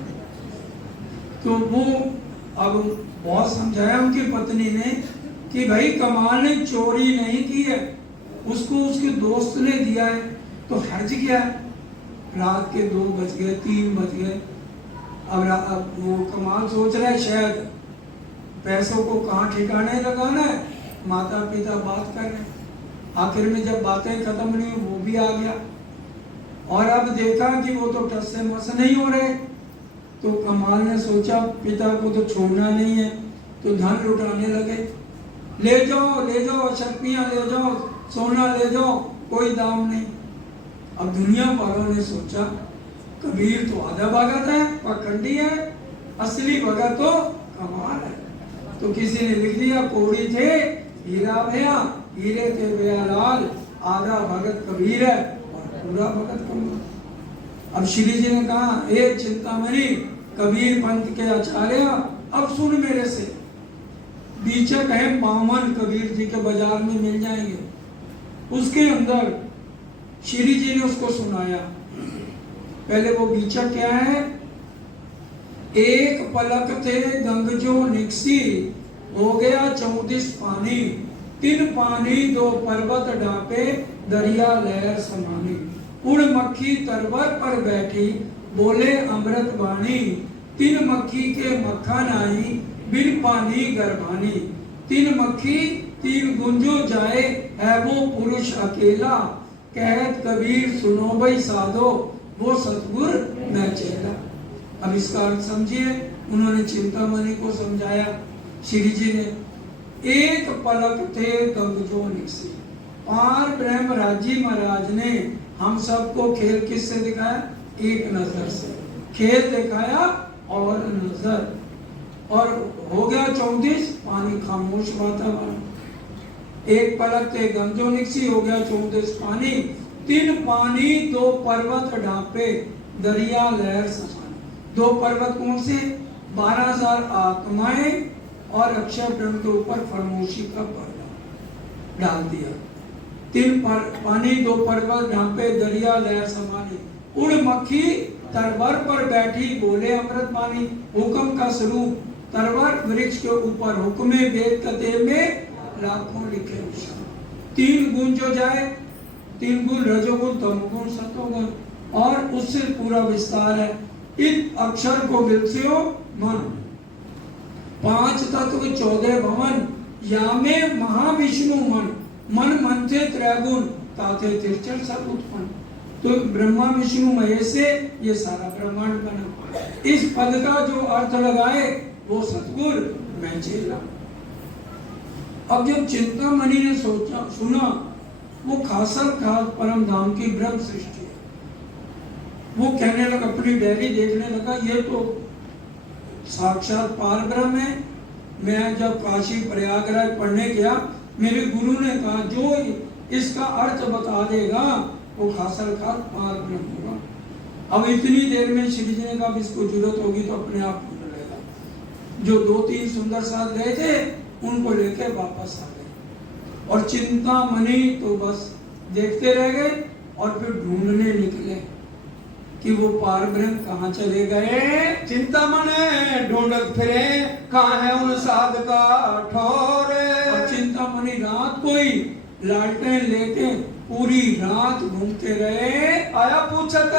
तो वो अब बहुत समझाया उनकी पत्नी ने कि भाई कमाल ने चोरी नहीं की है, उसको उसके दोस्त ने दिया है, तो हर्ज क्या है। रात के 2 बज गए 3 बज गए। अब वो कमाल सोच रहा है शायद पैसों को कहाँ ठिकाने लगाना है, माता पिता बात कर रहे हैं। आखिर में जब बातें खत्म नहीं हुई वो भी आ गया, और अब देखा कि वो तो टस से मस नहीं हो रहे, तो कमाल ने सोचा पिता को तो छोड़ना नहीं है, तो धन लुटाने लगे। ले जाओ शक्तियां ले जाओ, सोना ले जाओ, कोई दाम नहीं। अब दुनिया वालों ने सोचा कबीर तो आधा भगत है, पखंडी है, असली भगत तो कमाल है। तो किसी ने लिख दिया कोड़ी थे हीरा भैया, हीरे थे भैया लाल, आधा भगत कबीर है और पूरा भगत कमाल। अब श्री जी ने कहा ए चिंतामणि कबीर पंथ के आचार्य, अब सुन मेरे से, बीचक है 52 कबीर जी के बाजार में मिल जाएंगे। उसके अंदर श्री जी ने उसको सुनाया। पहले वो बीचक क्या है? एक पलक थे गंग जो निकसी, हो गया 34 पानी, 3 पानी 2 पर्वत ढापे, दरिया लहर समानी। उड़ मक्खी तरवर पर बैठी, बोले अमृत वाणी, 3 मक्खी के मक्खन आई, बिन पानी गर्भानी। 3 मक्खी 3 गुंजो जाए, है वो पुरुष अकेला, कहत कबीर सुनो भाई साधो, वो सतगुर न चेला। अब इसका अर्थ समझिए, उन्होंने चिंतामणि को समझाया श्री जी ने। एक पलक थे गंगजो निकसी, पार ब्रह्म राजी महाराज ने हम सबको खेल किससे दिखाया? एक नजर से खेल दिखाया और नजर, और हो गया 34 पानी, खामोश वातावरण। एक पलक थे गंगजो निकसी, हो गया 34 पानी, 3 पानी 2 पर्वत ढापे, दरिया लहर समानी। 2 पर्वत कौन से? 12,000 आत्माएं और अक्षर ब्रह्म के ऊपर फरमोशी का पर्दा डाल दिया। 3 पानी 2 पर्वत ढापे, दरिया लहर समानी। उड़ मक्खी तरवर पर बैठी, बोले अमृत वाणी। हुक्म का स्वरूप तरवर वृक्ष के ऊपर, हुक्मे वेद कते में लाखों लिखे निशान। 3 गुण जो जाए, 3 गुण रजोगुण तमोगुण सतोगुण, और उससे पूरा विस्तार है। इन अक्षर को विलस्यो मन, 5 तत्व 14 भवन, यामे महाविष्णु मन, मन थे त्रैगुण, ताते तिरचर सब उत्पन्न। तो ब्रह्मा विष्णु महेश से ये सारा ब्रह्मांड बना। इस पद का जो अर्थ लगाए वो सतगुर मैं चेला। अब जब चिंतामणि ने सोचा सुना, वो खासर खास परम धाम की ब्रह्म सृष्टि है, वो कहने लगा, अपनी डायरी देखने लगा, ये तो साक्षात पार ब्रह्म है। मैं जब काशी प्रयागराज पढ़ने गया, मेरे गुरु ने कहा जो इसका अर्थ बता देगा वो खासर खास पार ब्रह्म होगा। अब इतनी देर में श्री जी ने कहा इसको जरूरत होगी तो अपने आप ढूंढ लेगा। जो 2-3 सुंदर साथ गए थे उनको लेके वापस आ गए, और चिंतामणि तो बस देखते रह गए और फिर ढूंढने निकले कि वो पार ब्रह्म कहाँ चले गए। चिंतामणि ढूंढत फिरे, कहाँ है उन साध का ठोर। और चिंतामणि रात को ही लालटेन लेके पूरी रात घूमते रहे। आया पूछत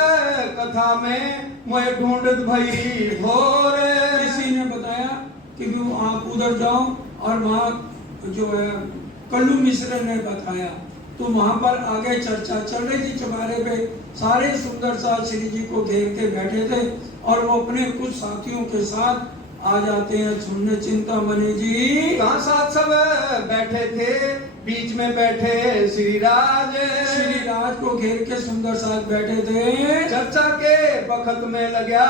कथा में, मैं ढूंढत भई भोर। किसी ने बताया कि आप उधर जाओ, और वहाँ जो है कल्लू मिश्र ने बताया, तो वहां पर आगे चर्चा चल रही थी चौबारे पे। सारे सुंदर साथ श्री जी को घेर के बैठे थे, और वो अपने कुछ साथियों के साथ आ जाते हैं सुनने चिंतामणि जी। कहाँ साथ सब बैठे थे, बीच में बैठे श्री राज। श्री राज को घेर के सुंदर साथ बैठे थे। चर्चा के बखत में लगा,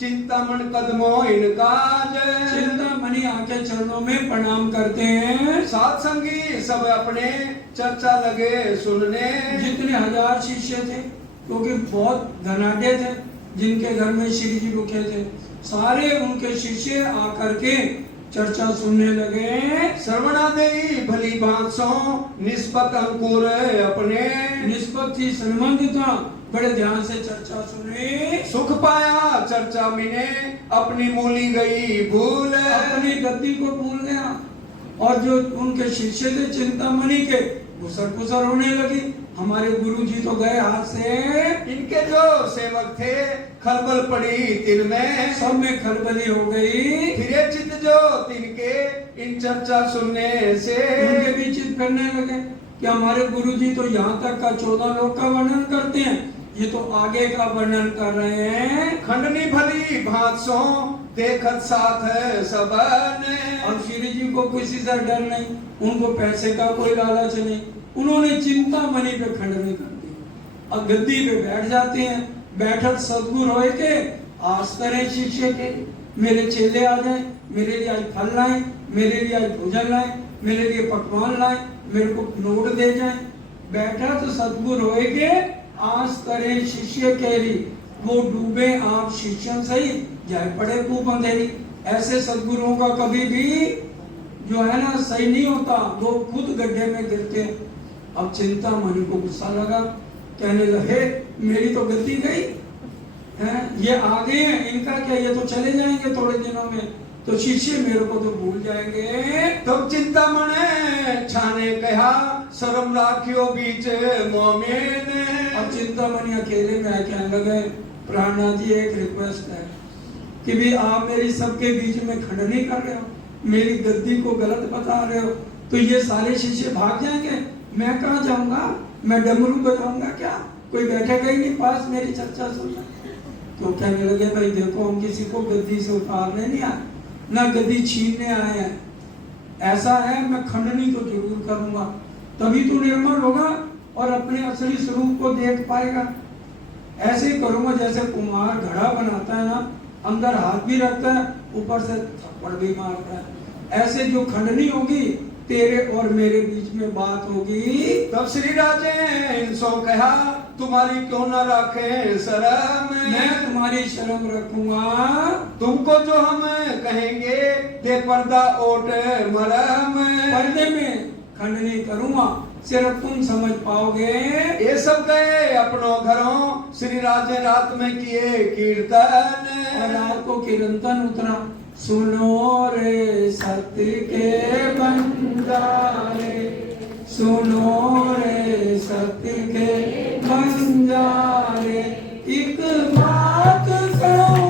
चिंतामण कदमों इनकाज। चिंतामणि आके चरणों में प्रणाम करते हैं। साथ संगी सब अपने चर्चा लगे सुनने। जितने 1000 शिष्य थे, क्योंकि बहुत धनाढ्य थे जिनके घर में श्री जी रुके थे, सारे उनके शिष्य आकर के चर्चा सुनने लगे। श्रवणा देई भली बांसों, निष्पत अंकुर अपने। निष्पत थी, संबंध था, बड़े ध्यान से चर्चा सुने। सुख पाया चर्चा मिने, अपनी मूली गई भूल। अपनी गद्दी को भूल गया, और जो उनके शिष्य थे चिंतामणि के, घुसर पुसर होने लगी। हमारे गुरुजी तो गए हाथ से, इनके जो सेवक थे खलबल पड़ी तिन में, सब में खलबली हो गई। फिरे चित जो तिनके इन चर्चा सुनने से, उनके भी चित करने लगे कि हमारे गुरुजी तो यहाँ तक का 14 लोक का वर्णन करते हैं, ये तो आगे का वर्णन कर रहे हैं। खंडनी भली भांसों देखत साथ है सबने, और श्री जी को किसी से डर नहीं, उनको पैसे का कोई लालच नहीं, उन्होंने चिंतामणि पे खंडनी कर दी। अब गद्दी पे बैठ जाते हैं, बैठक सदगुरु होए के आस करें शिष्य के, मेरे चेले आ जाए, मेरे लिए आज फल लाए, मेरे लिए आज भोजन लाए, मेरे लिए पकवान लाए, मेरे को नोट दे जाए। बैठक सदगुरु होए के आस करें शिष्य केरी, वो डूबे आप शिष्यों सही, जाए पड़े कूप अंधेरी। ऐसे सदगुरुओं का कभी भी जो है ना सही नहीं होता, वो खुद गड्ढे में गिरते। अब चिंतामणि को गुस्सा लगा, कहने लगे मेरी तो गद्दी गई है, ये आ गए हैं, इनका क्या, ये तो चले जाएंगे थोड़े दिनों में, तो शिष्य मेरे को तो भूल जाएंगे। तब चिंतामणि छाने कहा शर्म राखियो बीच मोमेन। अब चिंतामणि अकेले में कहने लगे प्राणनाथ जी एक रिक्वेस्ट है कि भी आप मेरी सबके बीच में खंडनी कर रहे हो, मेरी गद्दी को गलत बता रहे हो, तो ये सारे शिष्य भाग जाएंगे, मैं कहाँ जाऊंगा, मैं डमरू बजाऊंगा क्या, कोई बैठेगा ही नहीं पास मेरी चर्चा सुनना। तो कहने लगे भाई देखो हम किसी को गद्दी से उतारने नहीं आए, ना गद्दी छीनने आए हैं, ऐसा है मैं खंडनी तो जरूर करूंगा, तभी तो निर्मल होगा और अपने असली स्वरूप को देख पाएगा। ऐसे ही करूंगा जैसे कुम्हार घड़ा बनाता है ना, अंदर हाथ भी रखता है, ऊपर से थप्पड़ भी मारता है, ऐसे जो खंडनी होगी तेरे और मेरे बीच में बात होगी। तब श्री राजे इनसो कहा तुम्हारी क्यों न रखे शर्म, मैं तुम्हारी शर्म रखूंगा, तुमको जो हम कहेंगे दे पर्दा ओट मरम, पर्दे में खंडनी करूंगा, सिर्फ तुम समझ पाओगे। ये सब गए अपनों घरों, श्री राजे रात में किए कीर्तन, और रात को कीर्तन उतरा, सुनो रे सत्य के बंजारे, सुनो रे सत्य के बंजारे, एक बात करो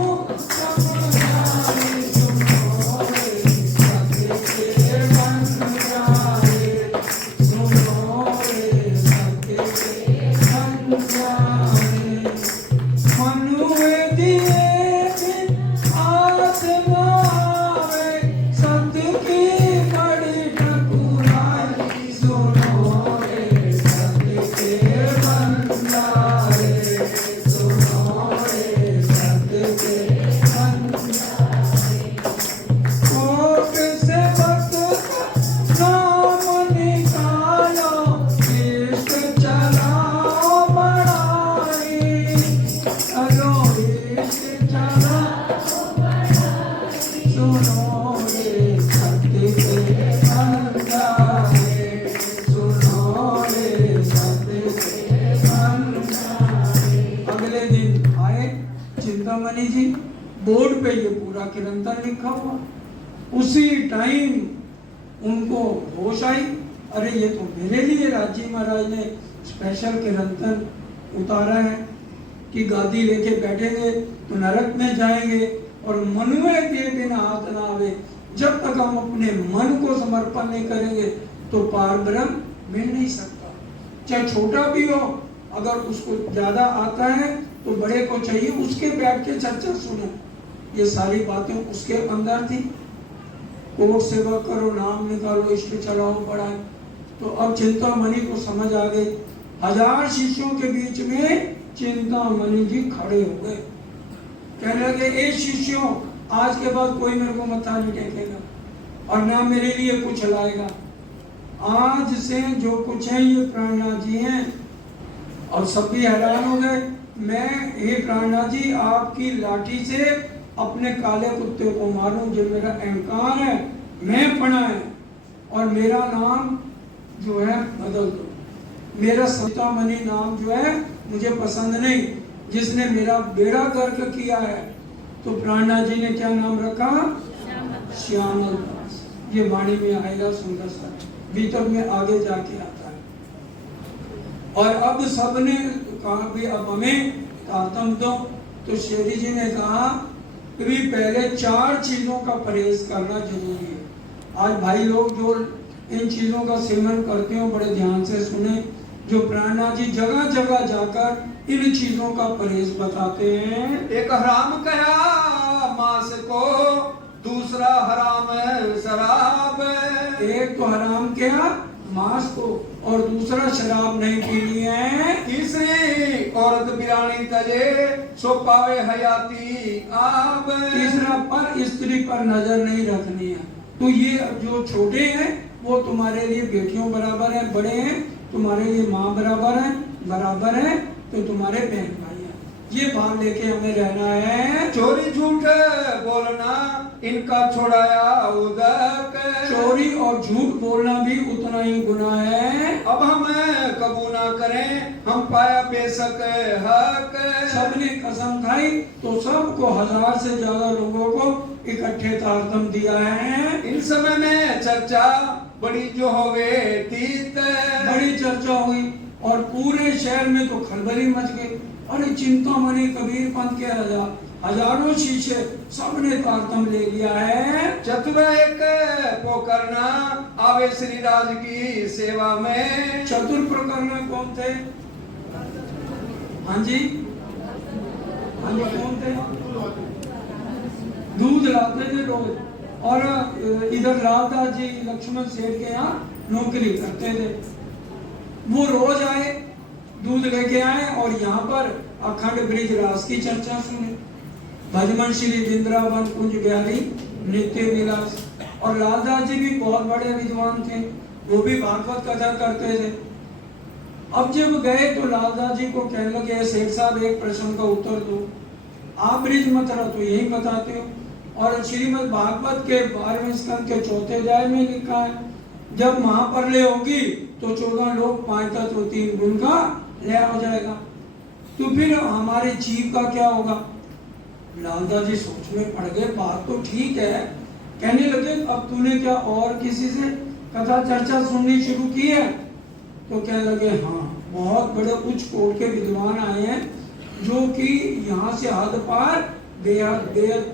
चिंतामणि जी, बोर्ड पे ये पूरा कीर्तन लिखा हुआ। उसी टाइम उनको होश आई, अरे ये तो मेरे लिए राजी महाराज ने स्पेशल कीर्तन उतारा है कि गादी लेके बैठेंगे तो नरक में जाएंगे और मनुए के बिना हाथ ना आवे। जब तक हम अपने मन को समर्पण नहीं करेंगे तो पार ब्रह्म मिल नहीं सकता। चाहे छोटा भी हो, अगर उसको ज्यादा आता है तो बड़े को चाहिए उसके बैठ के चर्चा सुने। ये सारी बातें उसके अंदर थी। कोर्ट सेवा करो, नाम निकालो, इष्ट चलाओ, बढ़ाए। तो अब चिंतामणि को समझ आ गई। 1000 शिष्यों के बीच में चिंतामणि जी खड़े हो गए, कहने लगे ए शिष्यों, आज के बाद कोई मेरे को मत्था नहीं टेकेगा और ना मेरे लिए कुछ लाएगा। आज से जो कुछ है ये प्राणनाथ जी हैं। और सब भी हैरान हो गए। मैं हे प्राणनाथ जी आपकी लाठी से अपने काले कुत्ते को मारूं, जो मेरा अहंकार है, मैं पड़ा है, और मेरा नाम जो है बदल दो। मेरा चिंतामणि नाम जो है मुझे पसंद नहीं, जिसने मेरा बेड़ा गर्क किया है। तो प्राणनाथ जी ने क्या नाम रखा? श्यामल दास। ये वाणी में आएगा सुंदर सा, भीतर में आगे जाके आता है। और अब सबने कहा भी अब हमें तारतम दो। तो शेरी जी ने कहा कि भी पहले 4 चीजों का परहेज करना जरूरी है। आज भाई लोग जो इन चीजों का सेवन करते हो बड़े ध्यान से सुने। जो प्राणनाथ जी जगह जगह जाकर इन चीजों का परहेज बताते हैं। एक हराम कहा मांस को, दूसरा हराम शराब। एक तो हराम किया मांस को और दूसरा शराब नहीं पीनी है। तीसरी औरत बिरानी तजे सो पावे हयाती आब। तीसरा पर स्त्री पर नजर नहीं रखनी है। तो ये जो छोटे हैं वो तुम्हारे लिए बेटियों बराबर है, बड़े हैं तुम्हारे लिए माँ बराबर है तो तुम्हारे बहन भाई हैं। ये भाव लेके हमें रहना है। चोरी झूठ बोलना इनका छोड़ाया उदक। चोरी और झूठ बोलना भी उतना ही गुनाह है। अब हम कबू ना करें हम पाया बेशक हक। सबने कसम खाई तो सबको 1000 से ज्यादा लोगों को इकट्ठे तारतम दिया है। इन समय में चर्चा बड़ी जो होवे तीत। बड़ी चर्चा हुई और पूरे शहर में तो खलबली मच गई। अरे चिंतामणि कबीर पंथ के हजारों शिष्य सबने तारतम ले लिया है। चतुर एक पोकरना आवे श्री राज की सेवा में। चतुर प्रकरण कौन थे? हाँ जी कौन थे? दूध लाते थे रोज और इधर लालदास जी लक्ष्मण सेठ के यहाँ नौकरी करते थे। वो रोज आए दूध लेके आए और यहाँ पर अखंड ब्रिज रास की चर्चा सुने। भजमन श्री वृंदावन कुंज बिहारी नित्य विलास। और लालदास जी भी बहुत बड़े विद्वान थे, वो भी भागवत कथा करते थे। अब जब गए तो लालदास जी को कहने लगे सेठ साहब एक प्रश्न का उत्तर दो। आप ब्रिज मत रहो तो यही बताते हो। और श्रीमद् भागवत के 12वें स्कंद के 4थे अध्याय में लिखा है जब महाप्रलय होगी तो 14 लोग 5 तत्व 3 गुण का लय हो जाएगा। तो फिर हमारे जीव का क्या होगा? लालदास जी सोच में पड़ गए। बात तो ठीक है। कहने लगे अब तूने क्या और किसी से कथा चर्चा सुननी शुरू की है? तो कहने लगे हाँ बहुत बड़े उच्च कोट के विद्वान आए हैं जो कि यहाँ से हद पार बेहद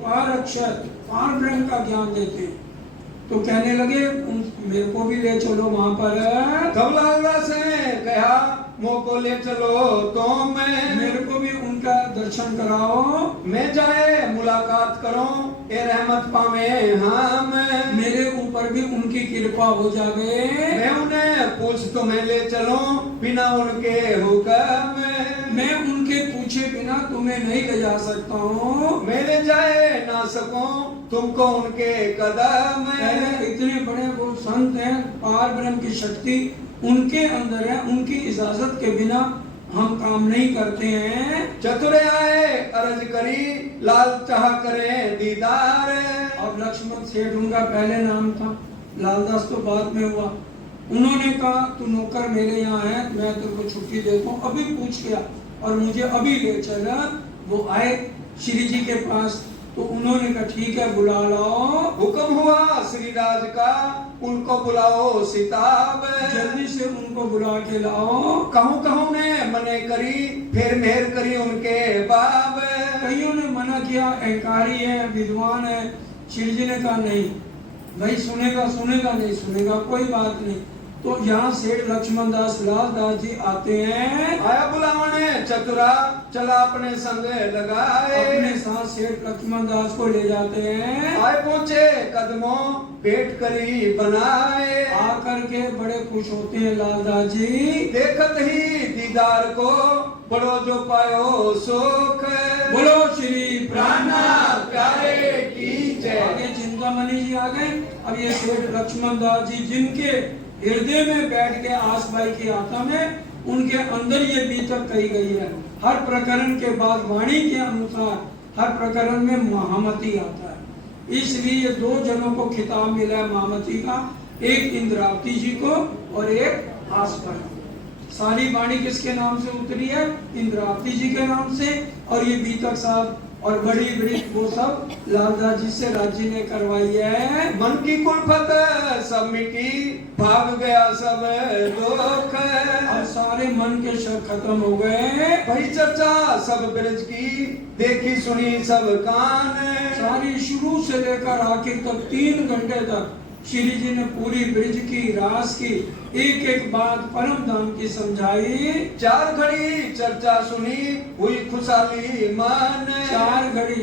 पार अक्षर पार ब्रह्म का ज्ञान देते हैं। तो कहने लगे मेरे को भी ले चलो वहां पर। तब लालदास ने कहा मोको ले चलो तो मैं। मेरे को भी उनका दर्शन कराओ। मैं जाए मुलाकात करो ए रहमत पावे हम। मेरे ऊपर भी उनकी कृपा हो जावे। मैं उन्हें पूछ तुम्हें ले चलो बिना उनके हुक्म। मैं उनके पूछे बिना तुम्हें नहीं ले जा सकता हूँ। मैं ले जाए ना सकूं तुमको उनके कदम। इतने बड़े वो संत हैं पार ब्रह्म की शक्ति उनके अंदर है। उनकी इजाजत के बिना हम काम नहीं करते हैं। चतुर आए अर्ज करी लाल चाह करे दीदार। और लक्ष्मण सेठ उनका पहले नाम था, लालदास तो बाद में हुआ। उन्होंने कहा तू नौकर मेरे यहाँ है मैं तेरे को छुट्टी देता हूँ अभी पूछ गया और मुझे अभी ले चला। वो आए श्री जी के पास तो उन्होंने कहा ठीक है बुला लाओ। हुक्म हुआ श्री राज का उनको बुलाओ सिताब। जल्दी से उनको बुला के लाओ। कहूँ ने मने करी फिर मेहर करी उनके बाब। कईयों ने मना किया अहंकारी है विद्वान है। श्री जी ने कहा नहीं भाई सुनेगा नहीं सुनेगा कोई बात नहीं। तो यहाँ सेठ लक्ष्मण दास लालदास जी आते हैं। आया बुलावने चतुरा चला अपने संग लगाए। अपने साथ सेठ लक्ष्मण दास को ले जाते हैं। आए पहुंचे कदमों भेंट करी बनाए। आकर के बड़े खुश होते हैं लालदास जी। देखत ही दीदार को बड़ो जो पायो सुख। बोलो श्री प्राणनाथ प्यारे की जय। आगे चिंतामणि जी आ गए। अब ये सेठ लक्ष्मण दास जी जिनके हृदय में बैठ के आसमाई की आत्मा में उनके अंदर ये बीतक कही गई है। हर प्रकरण के बाद वाणी के अनुसार हर प्रकरण में महामती आता है। इसलिए 2 जनों को खिताब मिला है महामती का, एक इंद्रावती जी को और एक आसमाई। सारी वाणी किसके नाम से उतरी है? इंद्रावती जी के नाम से। और ये बीतक साहब और बड़ी बड़ी वो सब लालदास जी से राज्य ने करवाई है। मन की कुलफत सब मिटी, भाग गया सब दुख। अब सारे मन के शक खत्म हो गए। भई चर्चा सब ब्रज की, देखी सुनी सब कान। सारी शुरू से लेकर आखिर तक 3 घंटे तक श्री जी ने पूरी ब्रज की, रास की, एक एक बात परम धाम की समझाई। 4 घड़ी चर्चा सुनी, हुई खुशहाली मन। 4 घड़ी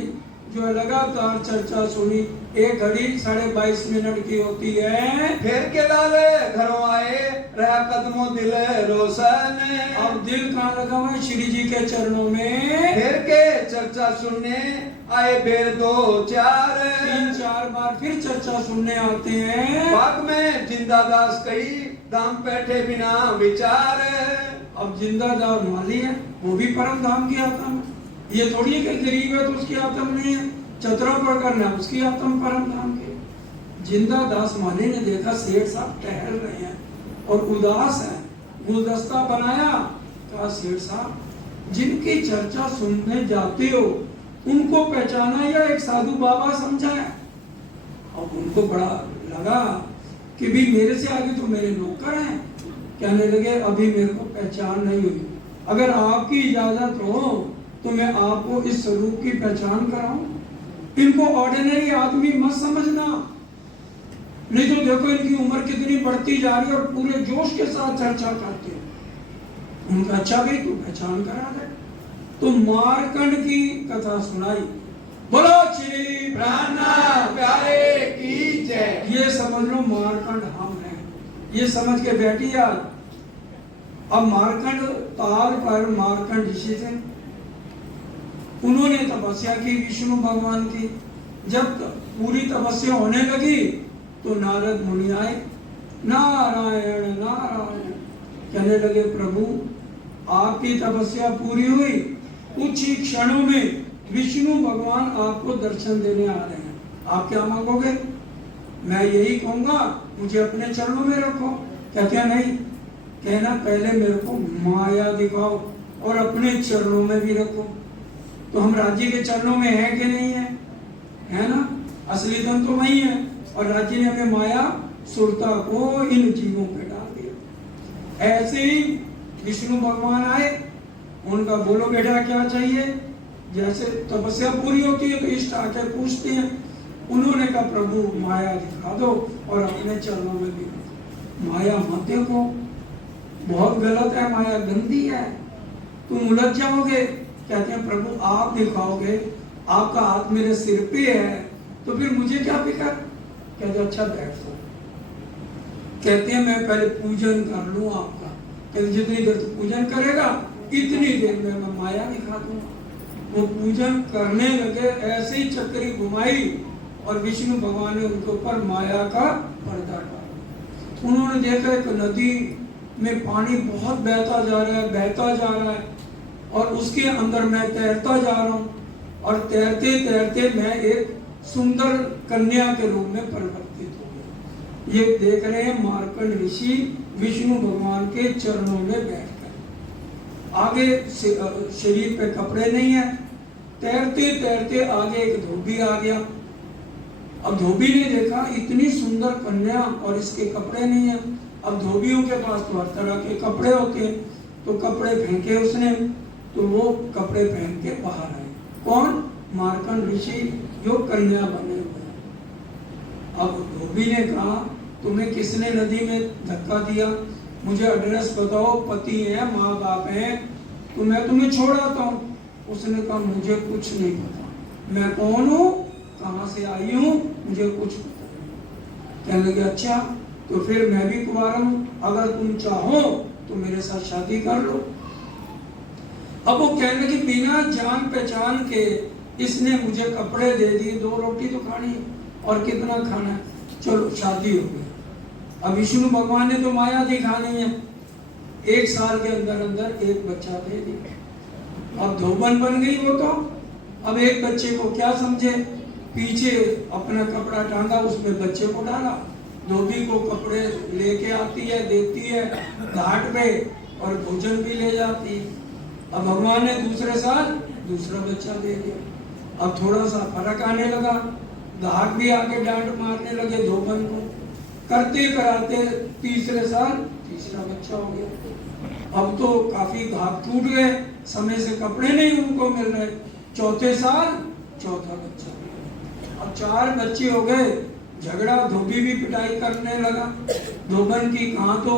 जो लगातार चर्चा सुनी, 1 घड़ी 22.5 मिनट की होती है। फिर के लाल घरों आए, रहा कदमों दिल रोशन। अब दिल कहाँ लगा हुआ है? श्री जी के चरणों में। फिर के चर्चा सुनने आए बेर 2-4। 3-4 बार फिर चर्चा सुनने आते हैं। बाग में जिंदा दास कही, दाम बैठे बिना विचार। अब जिंदा दास माली है, वो भी परम धाम की आत्मा है। ये थोड़ी है कि गरीब है तो उसकी आत्मा नहीं है, चतरा पढ़ करना उसकी आत्मा परम धाम की। जिंदा दास माली ने देखा सेठ साहब टहल रहे हैं और उदास है, गुलदस्ता बनाया। कहा सेठ साहब जिनकी चर्चा सुनने जाते हो उनको पहचाना या एक साधु बाबा समझा है? अब उनको बड़ा लगा कि भी मेरे से आगे तो मेरे नौकर हैं। कहने लगे अभी मेरे को पहचान नहीं हुई, अगर आपकी इजाजत हो तो मैं आपको इस स्वरूप की पहचान कराऊं। इनको ऑर्डिनरी आदमी मत समझना, नहीं तो देखो इनकी उम्र कितनी बढ़ती जा रही है और पूरे जोश के साथ चर्चा करते हैं। उनका अच्छा भाई तू पहचान करा दे। तो मारकंड की कथा सुनाई। बोलो श्री प्राणा प्यारे की जय। ये समझ लो मारकंड हम हैं, ये समझ के बैठी यार। अब मारकंड ताल पर मारकंड ऋषि थे, उन्होंने तपस्या की विष्णु भगवान की। जब पूरी तपस्या होने लगी तो नारद मुनि आए, नारायण नारायण कहने लगे प्रभु आपकी तपस्या पूरी हुई, कुछ ही क्षणों में विष्णु भगवान आपको दर्शन देने आ रहे हैं, आप क्या मांगोगे? मैं यही कहूंगा मुझे अपने चरणों में रखो। कहते हैं नहीं, कहना पहले मेरे को माया दिखाओ और अपने चरणों में भी रखो। तो हम राज्य के चरणों में है कि नहीं है? है ना, असली धन तो वही है। और राज्य ने हमें माया सुरता को इन जीवों पे डाल दिया। ऐसे ही विष्णु भगवान आए, उनका बोलो बेटा क्या चाहिए? जैसे तपस्या पूरी होती है तो इष्ट आकर पूछते हैं। उन्होंने कहा प्रभु माया दिखा दो और अपने चरणों में भी रखो। माया मत देखो, बहुत गलत है, माया गंदी है, तुम उलझ जाओगे। कहते हैं प्रभु आप दिखाओगे, आपका हाथ मेरे सिर पे है तो फिर मुझे क्या फिक्र? कहते अच्छा बैठो। कहते हैं मैं पहले पूजन कर लूं आपका। कहते जितनी देर तू पूजन करेगा इतनी देर में मैं माया दिखा दूंगा। वो पूजन करने लगे, ऐसे ही चक्री घुमाई और विष्णु भगवान ने उनके ऊपर माया का पर्दा डाला। उन्होंने देखा एक नदी में पानी बहुत बहता जा रहा है, बहता जा रहा है और उसके अंदर मैं तैरता जा रहा हूँ और तैरते तैरते मैं एक सुंदर कन्या के रूप में परिवर्तित हो गया। ये देख रहे हैं मार्कंड ऋषि विष्णु भगवान के चरणों में बैठकर। आगे शरीर पे कपड़े नहीं है, तैरते तैरते आगे एक धोबी आ गया। अब धोबी ने देखा इतनी सुंदर कन्या और इसके कपड़े नहीं है। अब धोबियों के पास तो हर तरह के कपड़े होते हैं, तो कपड़े फेंके उसने, तो वो कपड़े पहन के बाहर आए। कौन? मार्कंड ऋषि जो कन्या बने हुए। अब धोबी ने कहा तुम्हें किसने नदी में धक्का दिया? मुझे एड्रेस बताओ, पति है, माँ बाप है, तो मैं तुम्हें छोड़ आता हूँ। उसने कहा मुझे कुछ नहीं पता, मैं कौन हूँ, कहाँ से आई हूँ, मुझे कुछ पता नहीं। कहने लगे अच्छा तो फिर मैं भी कुंवारा हूँ, अगर तुम चाहो तो मेरे साथ शादी कर लो। अब वो कहने लगे बिना जान पहचान के इसने मुझे कपड़े दे दिए, 2 रोटी तो खानी और कितना खाना है, चलो शादी हो गई। अब विष्णु भगवान ने तो माया दिखानी है, 1 साल के अंदर अंदर एक बच्चा दे दिया। अब धोबन बन गई वो तो। अब एक बच्चे को क्या समझे, पीछे अपना कपड़ा टांगा, उसमें बच्चे को डाला। धोबी को कपड़े लेके आती है, देती है घाट पे और भोजन भी ले जाती है। अब भगवान ने दूसरे साल दूसरा बच्चा दे दिया। अब थोड़ा सा फर्क आने लगा, ग्राहक भी आके डांट मारने लगे धोबन को। करते कराते तीसरे साल तीसरा बच्चा हो गया। अब तो काफी ग्राहक टूट गए, समय से कपड़े नहीं उनको मिल रहे। चौथे साल चौथा बच्चा हो गया। अब 4 बच्चे हो गए। झगड़ा, धोबी भी पिटाई करने लगा धोबन की। कहाँ तो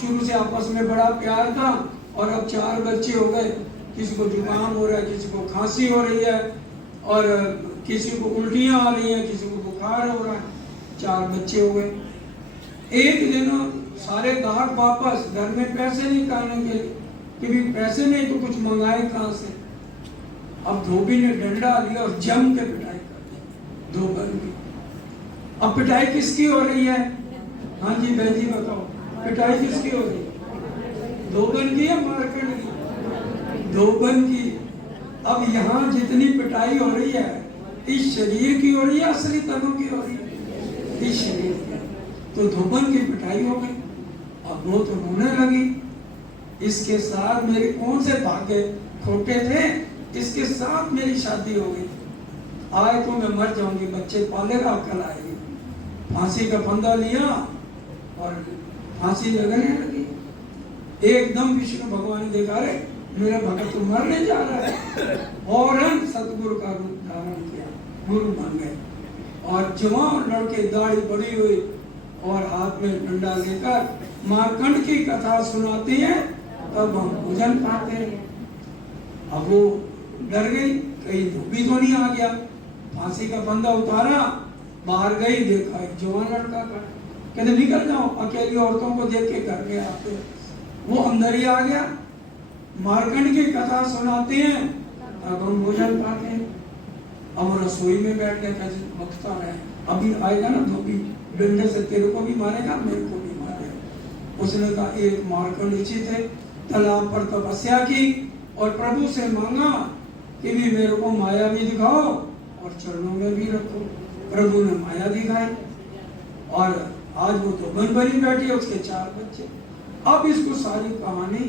शुरू से आपस में बड़ा प्यार था, और अब 4 बच्चे हो गए। किसी को जुकाम हो रहा है, किसी को खांसी हो रही है, और किसी को उल्टियां आ रही हैं, किसी को बुखार हो रहा है। 4 बच्चे हो गए। एक दिन सारे ग्राहक वापस, घर में पैसे नहीं खाने के लिए, क्योंकि पैसे नहीं तो कुछ मंगाए कहाँ से। अब धोबी ने डंडा लिया और जम के पिटाई कर दी धोबन की। अब पिटाई किसकी हो रही है? हाँ जी बहन जी बताओ, पिटाई किसकी हो रही है? धोबन की या मारकंड की? धोबन की। अब यहाँ जितनी पिटाई हो रही है, इस शरीर की हो रही है, असली तनों की हो रही है? इस शरीर की। तो धोबन की पिटाई हो गई। अब वो तो रोने लगी, इसके साथ मेरे कौन से भाग्य खोटे थे, इसके साथ मेरी शादी हो गई। आए तो मैं मर जाऊंगी, बच्चे पालेगा अकल आएगी। फांसी का फंदा लिया और फांसी लगने लगी। एकदम विष्णु भगवान ने देखा, रे मेरा भगत तो मरने जा रहा है। और सतगुरु का रूप धारण किया, गुरु बन गए। और जवान लड़के, दाढ़ी बड़ी हुई और हाथ में डंडा लेकर मारकंड की कथा सुनाती हैं, तब हम भोजन पाते हैं। अब वो डर गई, कहीं धोबी तो नहीं आ गया। फांसी का फंदा उतारा, बाहर गई, देखा एक जवान लड़का खड़ा। कहते निकल जाओ, अकेली औरतों को देख के घर में आते। वो अंदर ही आ गया। मारकंड की कथा सुनाते हैं, तब हम भोजन पाते हैं। अब रसोई में बैठ गए, कैसे बकता रहे, अभी आएगा ना धोबी, डंडे से तेरे को भी मारेगा, मेरे को भी मारेगा। उसने कहा एक मारकंड ऋषि थे, तालाब पर तपस्या की और प्रभु से मांगा कि भी मेरे को माया भी दिखाओ और चरणों में भी रखो। प्रभु ने माया दिखाई और आज वो तो बन बनी बैठी है, उसके 4 बच्चे। अब इसको सारी कहानी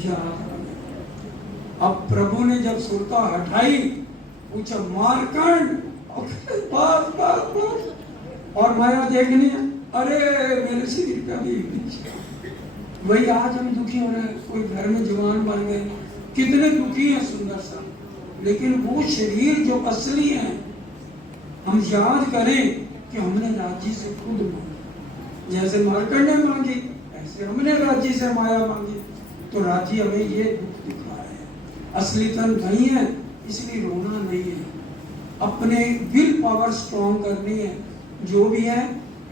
याद आ गई। अब प्रभु ने जब सुरता हटाई, पूछा मारकंड, बस बस बस, और माया देखनी है। अरे मेरे शरीर का भी वही आज हम दुखी हो रहे हैं। कोई घर में जवान बन गए, कितने दुखी हैं सुंदर सा, लेकिन वो शरीर जो असली है, हम याद करें कि हमने राज्य से खुद मांगी। जैसे मारकंड ने मांगी, ऐसे हमने राज्य से माया मांगी। तो राज्य हमें ये दुख दिखा रहे हैं, असली तन नहीं है, इसलिए रोना नहीं है। अपने विल पावर स्ट्रॉन्ग करनी है। जो भी है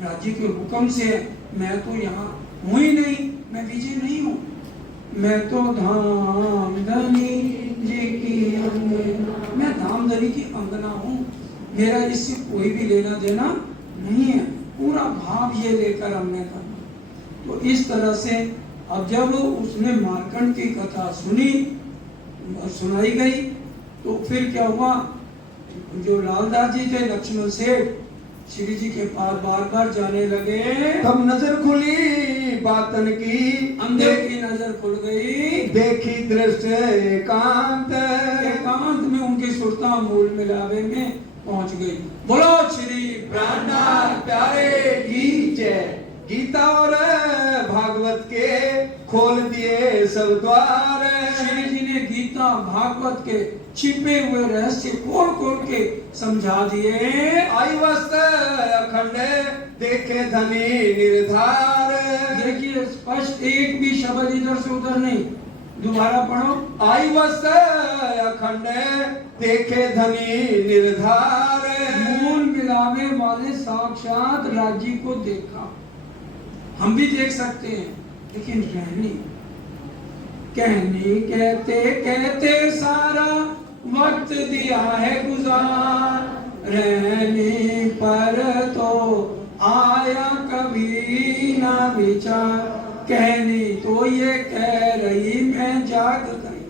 राज्य के हुक्म से है। मैं तो यहाँ हूँ ही नहीं, मैं विजय नहीं हूँ, मैं तो धामधनी जी की अंगना, मैं धामधनी की अंगना हूँ। मेरा इससे कोई भी लेना देना नहीं है। पूरा भाव ये लेकर हमने करना। तो इस तरह से अब जब उसने मारकंड की कथा सुनाई गई, तो फिर क्या हुआ, जो लालदास जी थे, लक्ष्मण सेठ, श्री जी के पास बार बार जाने लगे। तब नजर खुली बातन की, अंधे की नजर खुल गई, देखी दृष्टि एकांत, एकांत में उनकी सुरता मूल मिलावे में पहुंच गई। बोलो श्री प्राणनाथ प्यारे की जय। गीता और भागवत के खोल दिए सब द्वार। श्री जी ने गीता भागवत के छिपे हुए रहस्य खोल खोल के समझा दिए। आई वस्त अखंड देखे धनी निर्धार। देखिए स्पष्ट, एक भी शब्द इधर से उधर नहीं। दोबारा पढ़ो। आई वस्त अखंड देखे धनी निर्धार। मूल मिलावे वाले साक्षात राज्य को देखा। हम भी देख सकते हैं, लेकिन कहने कहते कहते सारा वक्त दिया है गुजार। रहने पर तो आया कभी ना विचार। कहनी तो ये कह रही मैं जाग गई।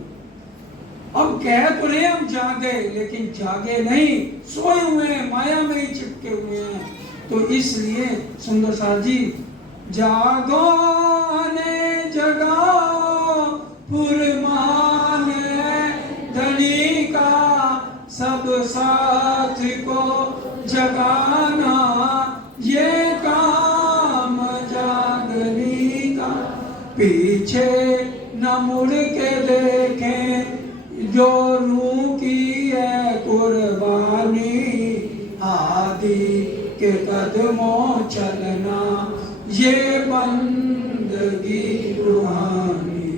अब कह तो रहे हम जागे, लेकिन जागे नहीं, सोए हुए हैं, माया में ही चिपके हुए हैं। तो इसलिए सुंदर सा जी, जागो ने जगाओ फुरमान धनी का सब सा जगाना ये काम जागने का। पीछे न मुड़ के देखें जो रूह की है कुर्बानी। आदि के कदमों चलना ये बंदगी रूहानी।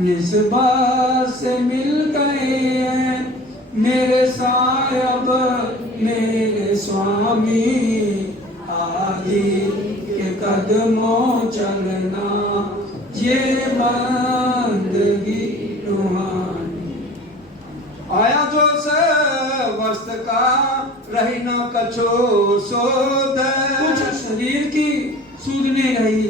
निस्बत से मिल गए हैं मेरे साहिब मेरे स्वामी। आदि के कदमों चलना ये बंदगी रूहानी। आया जो से वस्त का रही न कछो सोद। कुछ शरीर की सूद नहीं रही,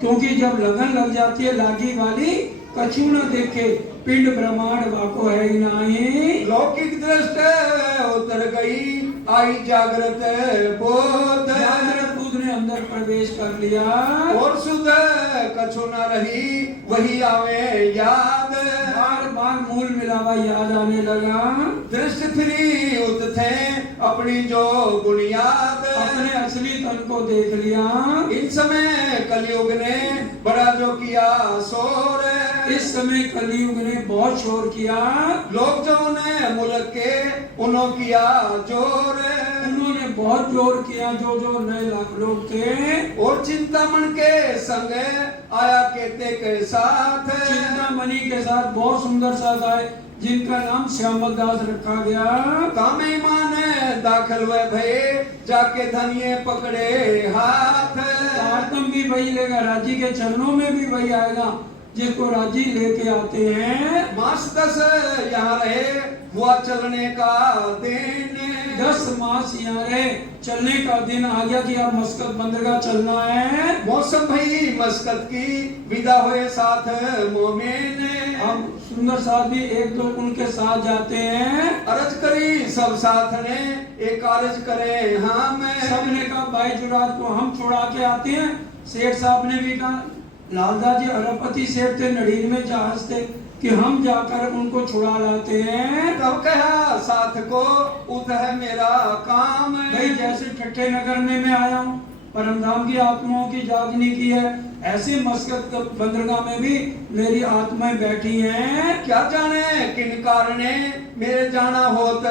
क्योंकि जब लगन लग जाती है लागी वाली कछु न देखे। पिंड ब्रह्मांड वाको है ही नहीं। लौकिक दृष्टि उतर गई आई जागृत बोध। जागृत बुद्ध ने अंदर प्रवेश कर लिया और सुध कछु न रही वही आवे याद। बार बार मूल मिलावा याद आने लगा। दृष्टि फिरी उत थे अपनी जो बुनियाद। अपने असली तन को देख लिया। इन समय कलयुग ने बड़ा जो किया शोर। इस समय कलयुग ने बहुत शोर किया। लोग जो ने मुल्क के उन्हों किया जोर। उन्होंने बहुत जोर किया जो नए लोग थे। और चिंतामण के संग आया केते के साथ। चिंतामणि के साथ बहुत सुंदर साथ आए जिनका नाम श्यामल दास रखा गया। कामे माने दाखिल हुए भये जाके धनिये पकड़े हाथ। आत्म भी वही लेगा, राजी के चरणों में भी वही आएगा जिसको राजी लेके आते हैं। मास 10 यहाँ रहे हुआ चलने का दिन। 10 मास यहाँ रहे, चलने का दिन आ गया कि अब मस्कत बंदरगाह चलना है। मौसम भई मस्कत की विदा हुए साथ मोमिन। अब सुंदर साथ भी एक दो उनके साथ जाते हैं। अर्ज करी सब साथ ने एक अर्ज करे हम। सबने कहा भाई जुरात को हम छुड़ा के आते हैं। सेठ साहब ने भी कहा, लालदास जी अरबपति सेठ थे, नड़ीर में जहाज थे, कि हम जाकर उनको छुड़ा लाते हैं। तब कहा साथ को उत है मेरा काम। भाई जैसे ठट्ठे नगर में मैं आया हूँ, परमधाम की आत्माओं की जागनी की है, ऐसे मस्कत बंदरगाह में भी मेरी आत्माएं बैठी हैं। क्या जाने किन कारणे मेरे जाना होता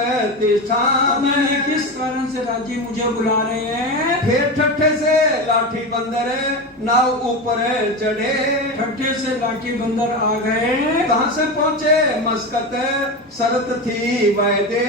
मैंने किस कारण से राजी मुझे बुला रहे हैं। फिर ठट्ठे से लाठी बंदर नाव ऊपर चढ़े। ठट्ठे से लाठी बंदर आ गए। कहां से पहुंचे मस्कत शरत थी वायदे।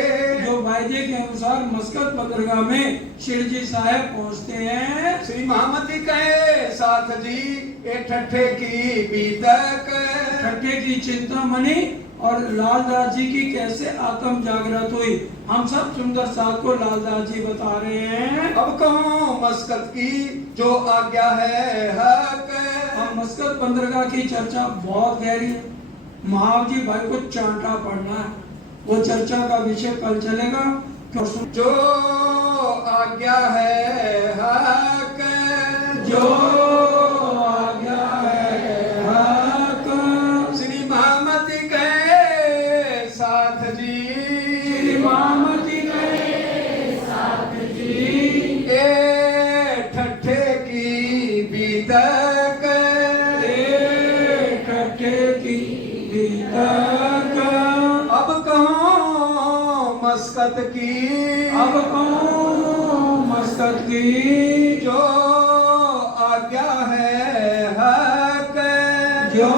जो वायदे के अनुसार मस्कत बंदरगाह में शिरजी साहब पहुंचते हैं। श्री महामती कहे साथ जी एक ठट्ठे की बीतक। ठट्ठे की चिंतामणि और लालदास जी की कैसे आत्म जागृत हुई, हम सब सुंदर साथ को लालदास जी बता रहे हैं। अब कहो मस्कत की जो आज्ञा है हक। हम मस्कत बंदरगाह की चर्चा बहुत गहरी है। महाव जी भाई को चांटा पढ़ना है, वो चर्चा का विषय कल चलेगा। जो आज्ञा है हक। जो आज्ञा है हक। श्री महामती कहे साथ जी। श्री महामती कहे साथ जी। ए ठट्ठे की बीतक। ए ठट्ठे की बीतक। अब कहो मस्कत की। अब कौन मस्कत की। जो आज्ञा है हक। जो